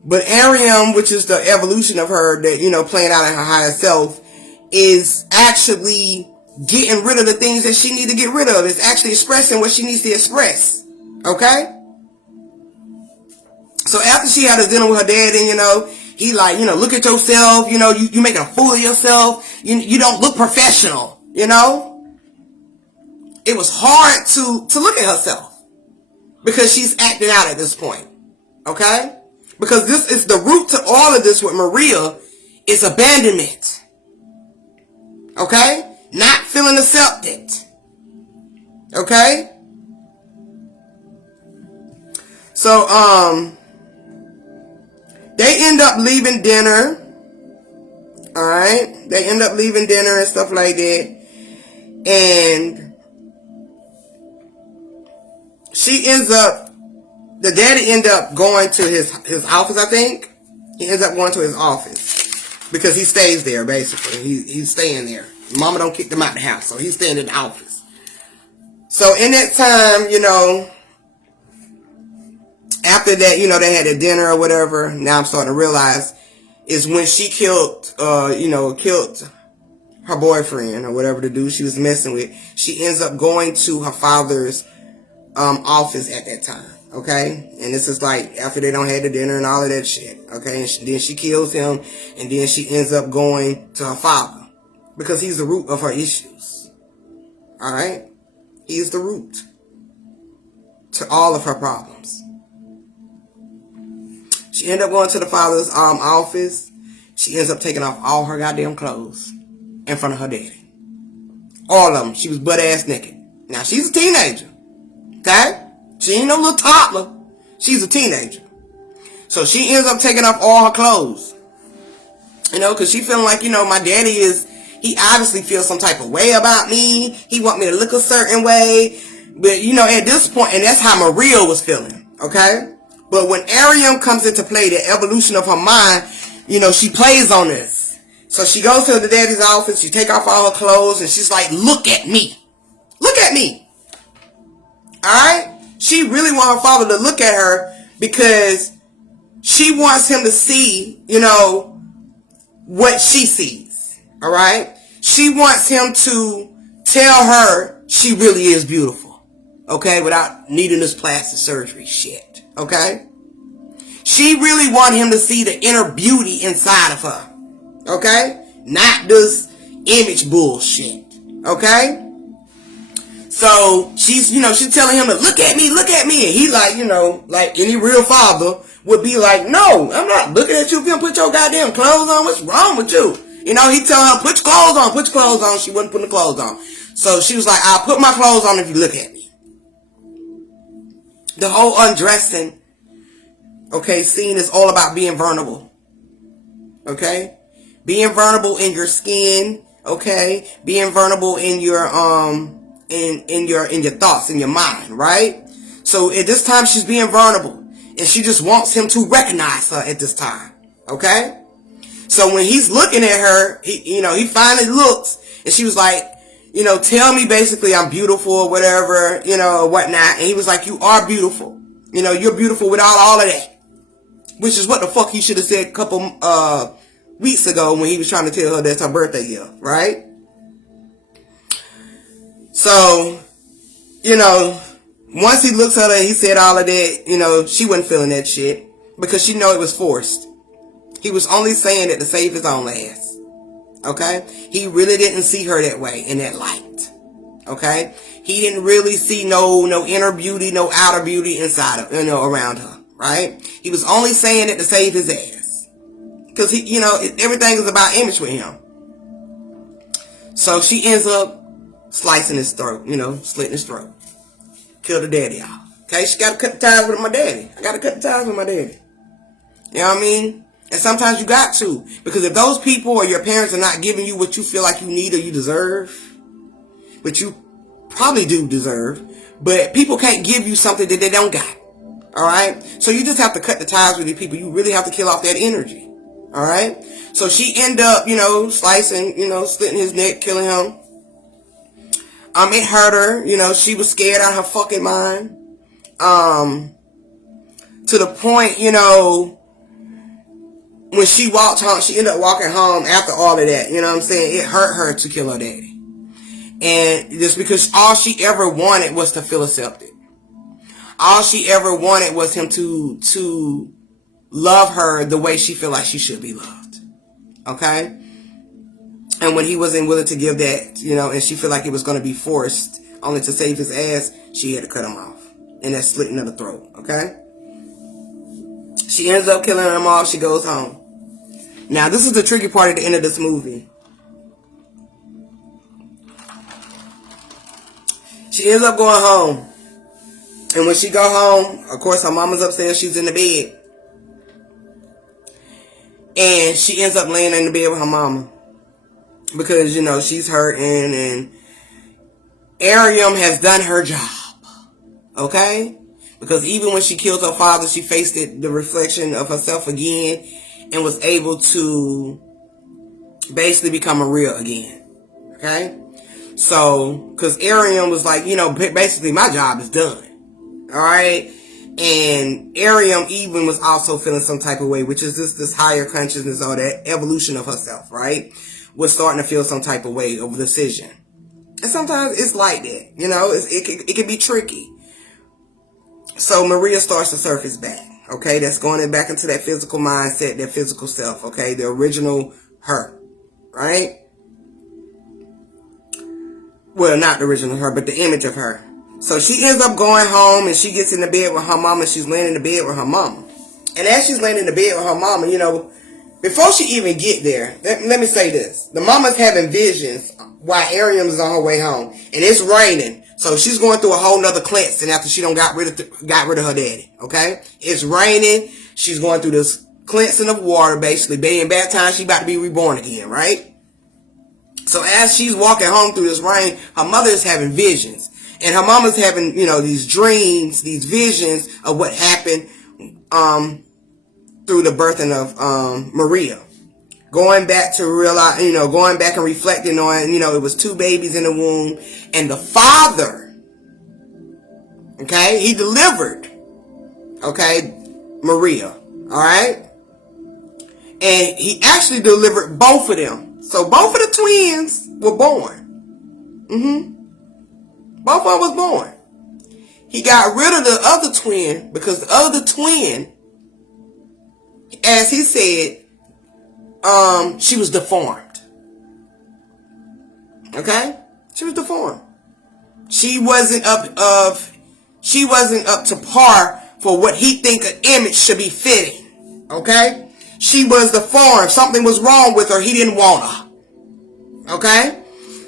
But Ariam, which is the evolution of her that, playing out in her higher self, is actually getting rid of the things that she needs to get rid of. It's actually expressing what she needs to express. Okay? So after she had a dinner with her dad, and he like, look at yourself, you making a fool of yourself. You don't look professional, It was hard to look at herself because she's acting out at this point. Okay? Because this is the root to all of this with Maria is abandonment. Okay? Not feeling accepted. Okay? So, they end up leaving dinner. Alright? They end up leaving dinner and stuff like that. And the daddy ends up going to his office, I think. He ends up going to his office. Because he stays there, basically. He's staying there. Mama don't kick him out the house, so he's staying in the office. So in that time, after that, they had a dinner or whatever. Now I'm starting to realize is when she killed her boyfriend or whatever the dude she was messing with. She ends up going to her father's office at that time. Okay, and this is like after they don't have the dinner and all of that shit. Okay, and then she kills him, and then she ends up going to her father because he's the root of her issues. All right, he's the root to all of her problems. She ends up going to the father's office. She ends up taking off all her goddamn clothes in front of her daddy. All of them. She was butt ass naked. Now she's a teenager. Okay? She ain't no little toddler. She's a teenager. So she ends up taking off all her clothes. Because she feeling like, my daddy he obviously feels some type of way about me. He want me to look a certain way. But, at this point, and that's how Maria was feeling. Okay? But when Ariam comes into play, the evolution of her mind, she plays on this. So she goes to the daddy's office. She take off all her clothes. And she's like, look at me. Look at me. All right? She really wants her father to look at her because she wants him to see, what she sees. All right? She wants him to tell her she really is beautiful. Okay? Without needing this plastic surgery shit. Okay? She really wants him to see the inner beauty inside of her. Okay? Not this image bullshit. Okay? So she's telling him to look at me. And he like, like any real father would be like, no, I'm not looking at you. If you don't put your goddamn clothes on, what's wrong with you? He telling her, put your clothes on. She wasn't putting the clothes on. So she was like, I'll put my clothes on if you look at me. The whole undressing, scene is all about being vulnerable. Okay? Being vulnerable in your skin, okay? Being vulnerable in your in your thoughts, in your mind, right? So at this time she's being vulnerable and she just wants him to recognize her at this time. Okay? So when he's looking at her, he finally looks and she was like, tell me basically I'm beautiful or whatever, or whatnot. And he was like, you are beautiful. You're beautiful without all of that. Which is what the fuck he should have said a couple weeks ago when he was trying to tell her that's her birthday gift, right? So, once he looks at her, he said all of that, she wasn't feeling that shit because she know it was forced. He was only saying it to save his own ass. Okay? He really didn't see her that way, in that light. Okay? He didn't really see no inner beauty, no outer beauty inside of, around her. Right? He was only saying it to save his ass. Because everything is about image with him. So she ends up slicing his throat, slitting his throat. Kill the daddy off. Okay, she gotta cut the ties with my daddy. I gotta cut the ties with my daddy. You know what I mean? And sometimes you got to. Because if those people or your parents are not giving you what you feel like you need or you deserve, which you probably do deserve, But people can't give you something that they don't got. All right? So you just have to cut the ties with these people. You really have to kill off that energy. All right? So she ended up, slicing, slitting his neck, killing him. It hurt her. She was scared out of her fucking mind. To the point, when she walked home, she ended up walking home after all of that. You know what I'm saying? It hurt her to kill her daddy. And just because all she ever wanted was to feel accepted. All she ever wanted was him to love her the way she feel like she should be loved. Okay? And when he wasn't willing to give that, and she feel like it was going to be forced only to save his ass, she had to cut him off. And that's slitting of the throat. Okay? She ends up killing him off. She goes home. Now, this is the tricky part at the end of this movie. She ends up going home. And when she go home, of course, her mama's upstairs. She's in the bed. And she ends up laying in the bed with her mama. Because, she's hurting. And Ariam has done her job. Okay? Because even when she killed her father, she faced the reflection of herself again. And was able to basically become a real again. Okay? So, because Ariam was like, basically my job is done. Alright? And Ariam even was also feeling some type of way, which is this higher consciousness or that evolution of herself, right? Was starting to feel some type of way over decision. And sometimes it's like that. It can be tricky. So Maria starts to surface back. Okay, that's going back into that physical mindset, that physical self, okay? The original her, right? Well, not the original her, but the image of her. So she ends up going home and she gets in the bed with her mama. She's laying in the bed with her mama. And as she's laying in the bed with her mama, before she even get there, let me say this. The mama's having visions while Ariam is on her way home. And it's raining. So she's going through a whole nother cleansing after she done got rid of her daddy. Okay? It's raining. She's going through this cleansing of water, basically. Being baptized, she's about to be reborn again, right? So as she's walking home through this rain, her mother is having visions. And her mama's having, these dreams, these visions of what happened through the birthing of Maria. Going back to realize, going back and reflecting on, it was 2 babies in the womb. And the father, okay, he delivered, okay, Maria, all right? And he actually delivered both of them. So both of the twins were born. Both of them was born. He got rid of the other twin because the other twin, as he said, she was deformed. Okay? She was deformed. She wasn't up to par for what he think an image should be fitting. Okay? She was deformed. Something was wrong with her. He didn't want her. Okay?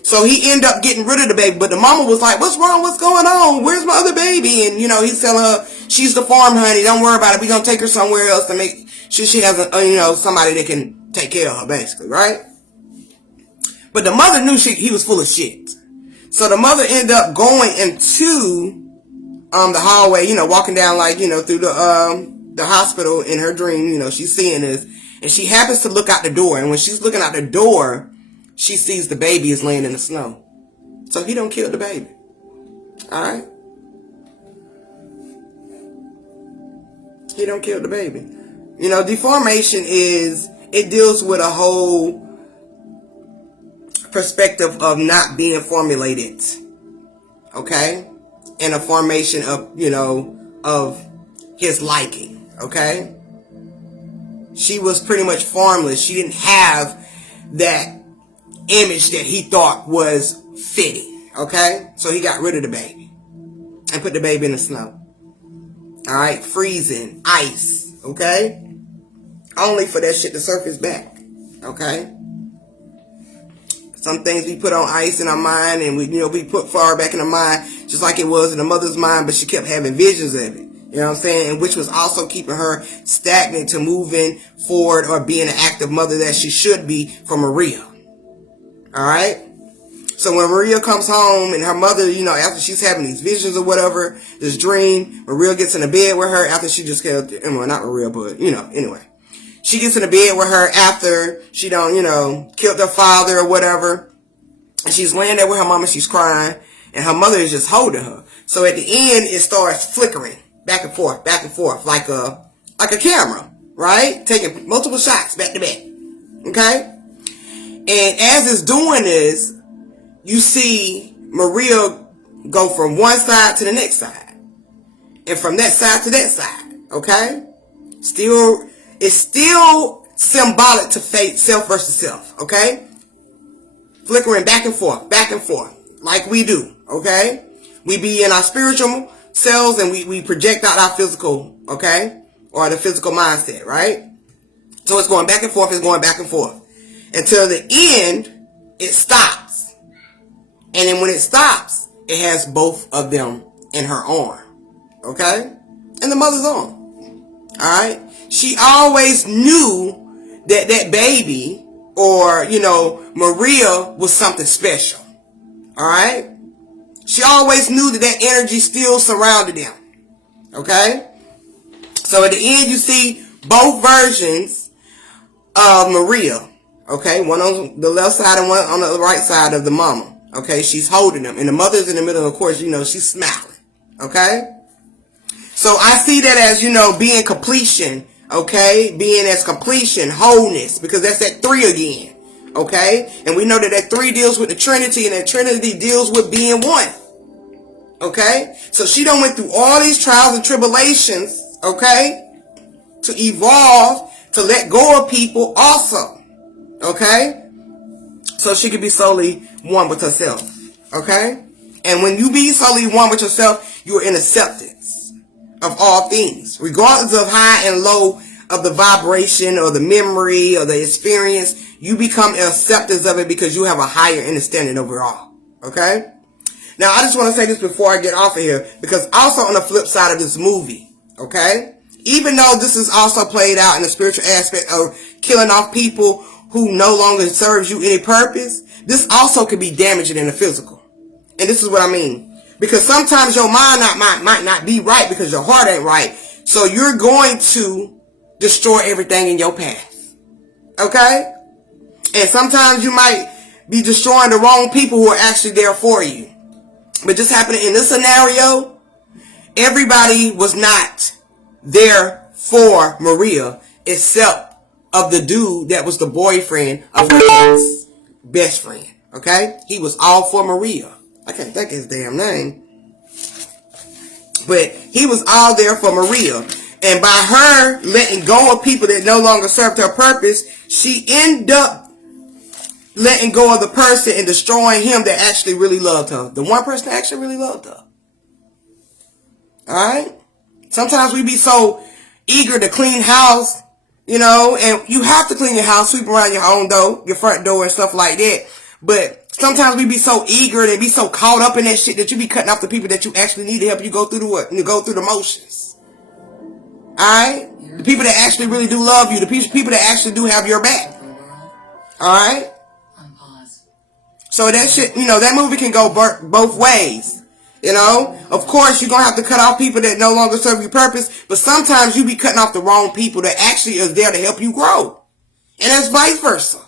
So he ended up getting rid of the baby. But the mama was like, what's wrong? What's going on? Where's my other baby? And, he's telling her, she's deformed, honey. Don't worry about it. We're going to take her somewhere else to make sure she has somebody that can take care of her, basically, right? But the mother knew he was full of shit. So the mother ended up going into the hallway, walking down through the hospital in her dream. She's seeing this, and she happens to look out the door. And when she's looking out the door, she sees the baby is laying in the snow. So he don't kill the baby. All right, he don't kill the baby. Deformation it deals with a whole perspective of not being formulated, okay, and a formation of of his liking. Okay, she was pretty much formless. She didn't have that image that he thought was fitting. Okay, so he got rid of the baby and put the baby in the snow. All right, freezing, ice. Okay, only for that shit to surface back. Okay. Some things we put on ice in our mind, and we put far back in our mind, just like it was in the mother's mind, but she kept having visions of it. You know what I'm saying? And which was also keeping her stagnant to moving forward or being an active mother that she should be for Maria. All right? So when Maria comes home and her mother, you know, after she's having these visions or whatever, this dream, Maria gets in the bed with her after she just killed, well, not Maria, but, you know, anyway. She gets in the bed with her after she done, you know, killed her father or whatever. And she's laying there with her mama, she's crying, and her mother is just holding her. So at the end, it starts flickering back and forth, like a camera, right? Taking multiple shots back to back. Okay? And as it's doing this, you see Maria go from one side to the next side. And from that side to that side. Okay? It's still symbolic to fate, self versus self. Okay? Flickering back and forth, like we do. Okay? We be in our spiritual selves and we project out our physical, okay? Or the physical mindset, right? So it's going back and forth, until the end, it stops. And then when it stops, it has both of them in her arm. Okay? In the mother's arm. Alright? She always knew that that baby, or, you know, Maria was something special. Alright? She always knew that that energy still surrounded them. Okay? So at the end, you see both versions of Maria. Okay? One on the left side and one on the right side of the mama. Okay? She's holding them. And the mother's in the middle, of course, you know, she's smiling. Okay? So I see that as, you know, being completion. Okay? Being as completion, wholeness. Because that's that 3 again. Okay? And we know that that 3 deals with the Trinity, and that Trinity deals with being one. Okay? So she done went through all these trials and tribulations, okay? To evolve, to let go of people also. Okay? So she could be solely one with herself. Okay? And when you be solely one with yourself, you are in acceptance of all things. Regardless of high and low of the vibration or the memory or the experience, you become acceptance of it because you have a higher understanding overall. Okay? Now, I just want to say this before I get off of here, because also on the flip side of this movie, okay? Even though this is also played out in the spiritual aspect of killing off people who no longer serves you any purpose, this also could be damaging in the physical. And this is what I mean. Because sometimes your mind might not be right because your heart ain't right. So you're going to destroy everything in your path. Okay? And sometimes you might be destroying the wrong people who are actually there for you. But just happening in this scenario, everybody was not there for Maria except of the dude that was the boyfriend of her ex best friend. Okay? He was all for Maria. I can't think of his damn name. But he was all there for Maria. And by her letting go of people that no longer served her purpose, she ended up letting go of the person and destroying him that actually really loved her. The one person that actually really loved her. Alright? Sometimes we be so eager to clean house, you know, and you have to clean your house, sweep around your own door, your front door and stuff like that. But sometimes we be so eager and be so caught up in that shit that you be cutting off the people that you actually need to help you go through the motions. Alright? The people that actually really do love you, the people that actually do have your back. Alright? So that shit, you know, that movie can go both ways. You know, of course, you're going to have to cut off people that no longer serve your purpose, but sometimes you be cutting off the wrong people that actually is there to help you grow. And that's vice versa.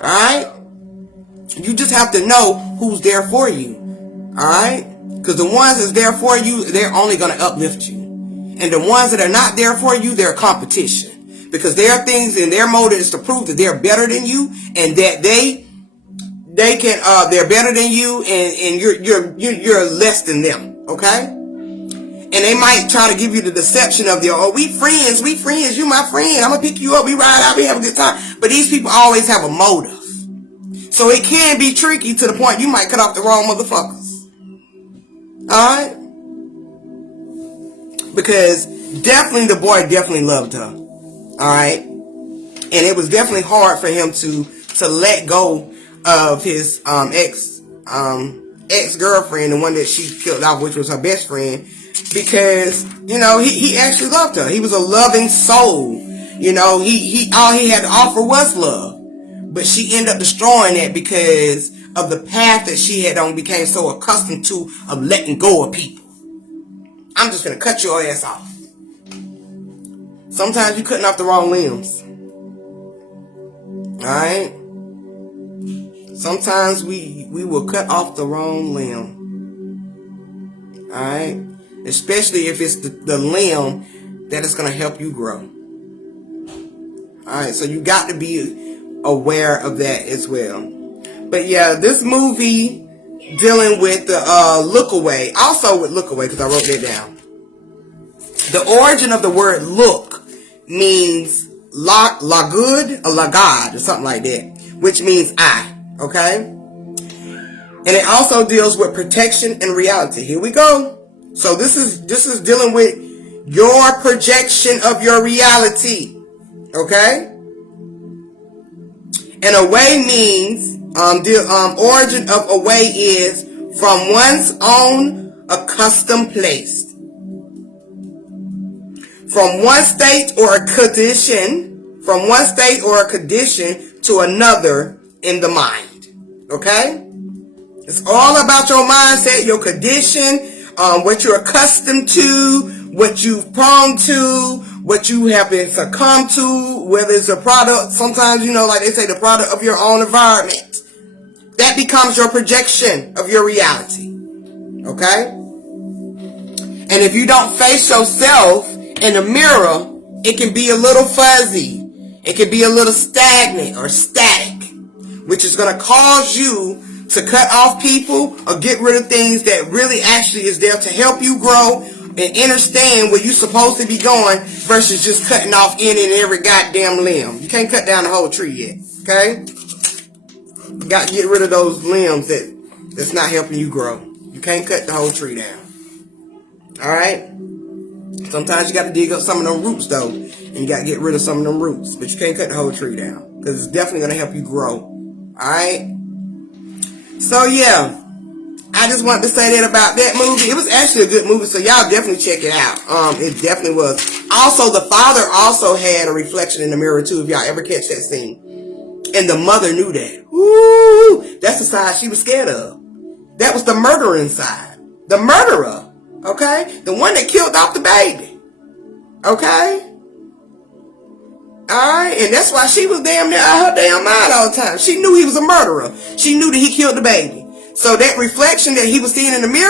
Alright? You just have to know who's there for you. Alright? Because the ones that's there for you, they're only going to uplift you. And the ones that are not there for you, they're competition. Because their things and their motive is to prove that they're better than you, and that they're better than you, and you're less than them. Okay? And they might try to give you the deception of we friends, you my friend, I'm gonna pick you up, we ride out, we have a good time. But these people always have a motive. So it can be tricky to the point you might cut off the wrong motherfuckers. Alright? Because definitely the boy definitely loved her. Alright? And it was definitely hard for him to let go of his ex-girlfriend, the one that she killed off, which was her best friend, because, you know, he actually loved her. He was a loving soul. You know, he all he had to offer was love. But she ended up destroying that because of the path that she had on became so accustomed to of letting go of people. I'm just gonna cut your ass off. Sometimes you're cutting off the wrong limbs. Alright? Sometimes we will cut off the wrong limb. Alright? Especially if it's the limb that is going to help you grow. Alright, so you got to be aware of that as well. But yeah, this movie dealing with the look away, also with look away, because I wrote that down. The origin of the word look means la good or lagad or something like that, which means eye. Okay? And it also deals with protection and reality. Here we go. So this is dealing with your projection of your reality. Okay? And away means origin of away is from one's own accustomed place. From one state or a condition, to another in the mind. Okay? It's all about your mindset, your condition, what you're accustomed to, what you've prone to, what you have been succumbed to, whether it's a product, sometimes, like they say, the product of your own environment. That becomes your projection of your reality. Okay? And if you don't face yourself in the mirror, it can be a little fuzzy. It can be a little stagnant or static, which is going to cause you to cut off people or get rid of things that really actually is there to help you grow and understand where you're supposed to be going versus just cutting off any and every goddamn limb. You can't cut down the whole tree yet, okay? You got to get rid of those limbs that's not helping you grow. You can't cut the whole tree down. Alright? Sometimes you got to dig up some of them roots though, and you got to get rid of some of them roots, but you can't cut the whole tree down because it's definitely going to help you grow. Alright? So yeah, I just wanted to say that about that movie. It was actually a good movie, so y'all definitely check it out. It definitely was. Also, the father also had a reflection in the mirror too, if y'all ever catch that scene. And the mother knew that. Ooh, that's the side she was scared of. That was the murdering side. The murderer. Okay? The one that killed off the baby. Okay? Alright? And that's why she was damn near out her damn mind all the time. She knew he was a murderer. She knew that he killed the baby. So that reflection that he was seeing in the mirror,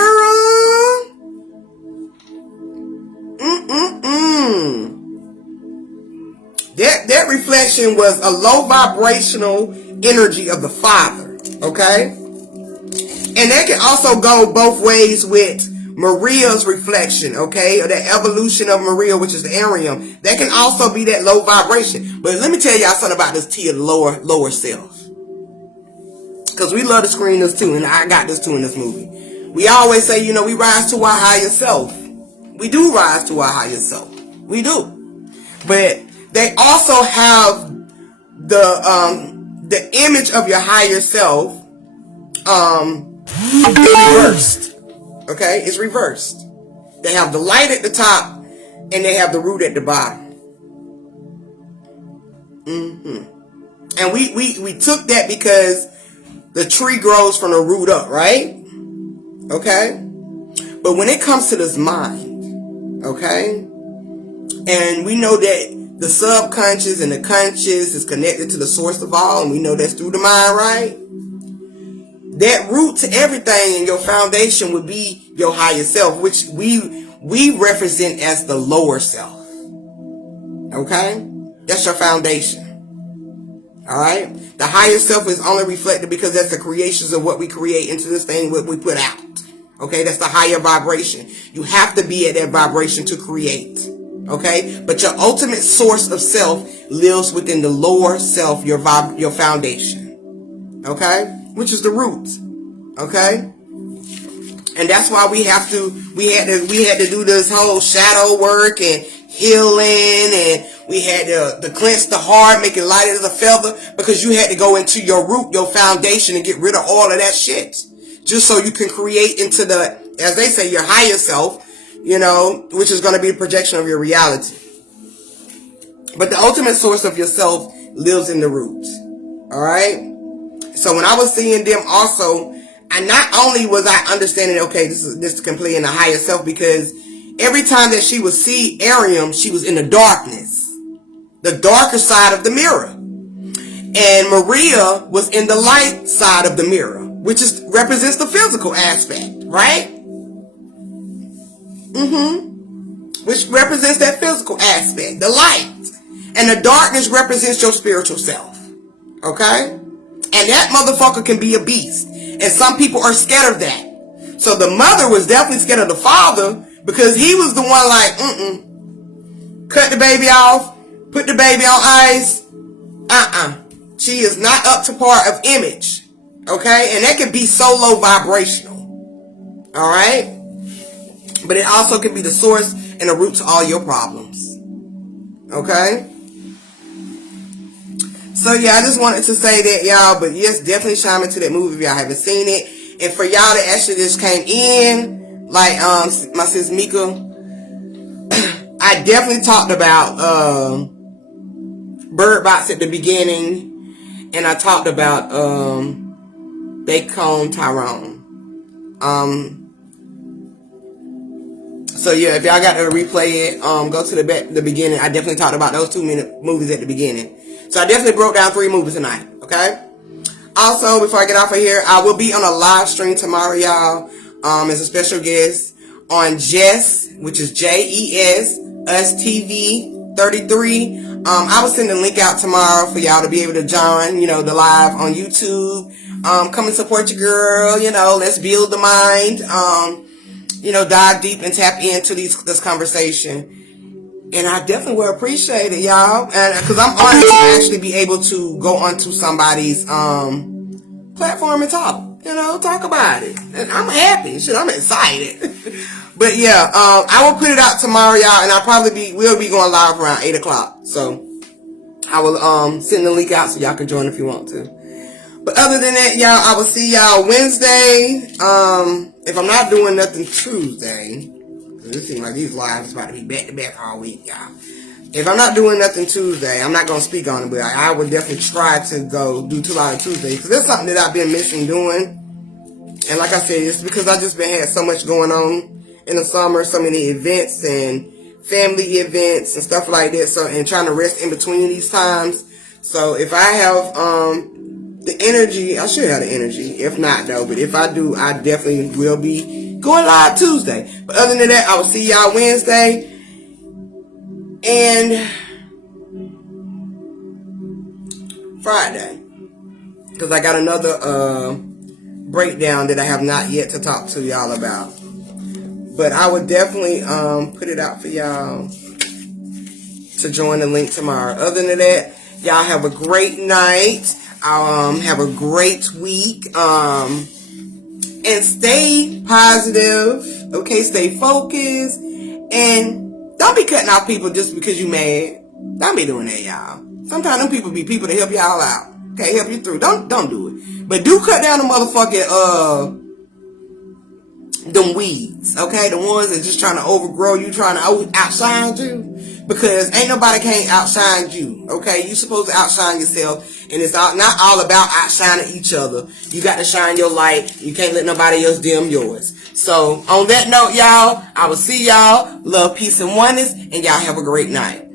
that reflection was a low vibrational energy of the father. Okay? And that can also go both ways with Maria's reflection, okay? Or the evolution of Maria, which is the Arium. That can also be that low vibration. But let me tell y'all something about this T of the lower self. Because we love to screen this too, and I got this too in this movie. We always say, we rise to our higher self. We do rise to our higher self. We do. But they also have the image of your higher self reversed. Okay, it's reversed. They have the light at the top, and they have the root at the bottom. And we took that because the tree grows from the root up, right? Okay? But when it comes to this mind, okay? And we know that the subconscious and the conscious is connected to the source of all, and we know that's through the mind, right? That root to everything in your foundation would be your higher self, which we represent as the lower self. Okay? That's your foundation. Alright? The higher self is only reflected because that's the creations of what we create into this thing, what we put out. Okay? That's the higher vibration. You have to be at that vibration to create. Okay? But your ultimate source of self lives within the lower self, your foundation. Okay? Which is the root. Okay? And that's why we had to do this whole shadow work and healing, and we had to cleanse the heart, make it light as a feather, because you had to go into your root, your foundation, and get rid of all of that shit. Just so you can create into the, as they say, your higher self, which is going to be a projection of your reality. But the ultimate source of yourself lives in the roots. All right. So when I was seeing them also, and not only was I understanding, okay, this is completely in the higher self, because every time that she would see Ariam, she was in the darkness, the darker side of the mirror. And Maria was in the light side of the mirror, which represents the physical aspect, right? Which represents that physical aspect, the light. And the darkness represents your spiritual self. Okay? And that motherfucker can be a beast. And some people are scared of that. So the mother was definitely scared of the father, because he was the one like, cut the baby off, put the baby on ice. She is not up to par of image. Okay? And that can be so low vibrational. Alright? But it also can be the source and the root to all your problems. Okay? So yeah, I just wanted to say that, y'all. But yes, definitely chime into that movie if y'all haven't seen it. And for y'all that actually just came in, like my sis Mika, I definitely talked about Bird Box at the beginning, and I talked about they clone Tyrone. So yeah, if y'all got to replay it, go to the beginning. I definitely talked about those 2 minute movies at the beginning. So I definitely broke down 3 movies tonight. Okay. Also, before I get off of here, I will be on a live stream tomorrow, y'all. As a special guest on Jess, which is JES TV 33. I will send a link out tomorrow for y'all to be able to join, the live on YouTube. Come and support your girl. Let's build the mind. Dive deep and tap into this conversation. And I definitely will appreciate it, y'all. And because I'm honored to actually be able to go onto somebody's platform and talk about it. And I'm happy. Shit, I'm excited. But yeah, I will put it out tomorrow, y'all, and we'll be going live around 8 o'clock. So I will send the link out so y'all can join if you want to. But other than that, y'all, I will see y'all Wednesday. If I'm not doing nothing Tuesday, it seems like these lives is about to be back to back all week, y'all. If I'm not doing nothing Tuesday, I'm not going to speak on it, but I would definitely try to go do 2 live Tuesdays, because that's something that I've been missing doing. And like I said, it's because I just had so much going on in the summer, so many events and family events and stuff like that. So, and trying to rest in between these times. So if I have the energy, I should have the energy. If not, though, but if I do, I definitely will be going live Tuesday. But other than that, I will see y'all Wednesday. And Friday, because I got another breakdown that I have not yet to talk to y'all about. But I would definitely put it out for y'all to join the link tomorrow. Other than that, y'all have a great night. Have a great week. And stay positive. Okay, stay focused. And don't be cutting off people just because you mad. Don't be doing that, y'all. Sometimes them people be people to help y'all out. Okay, help you through. Don't do it. But do cut down the motherfucking them weeds. Okay, the ones that just trying to overgrow you, trying to outshine you. Because ain't nobody can't outshine you. Okay, you supposed to outshine yourself. And it's not all about outshining each other. You got to shine your light. You can't let nobody else dim yours. So, on that note, y'all, I will see y'all. Love, peace, and oneness. And y'all have a great night.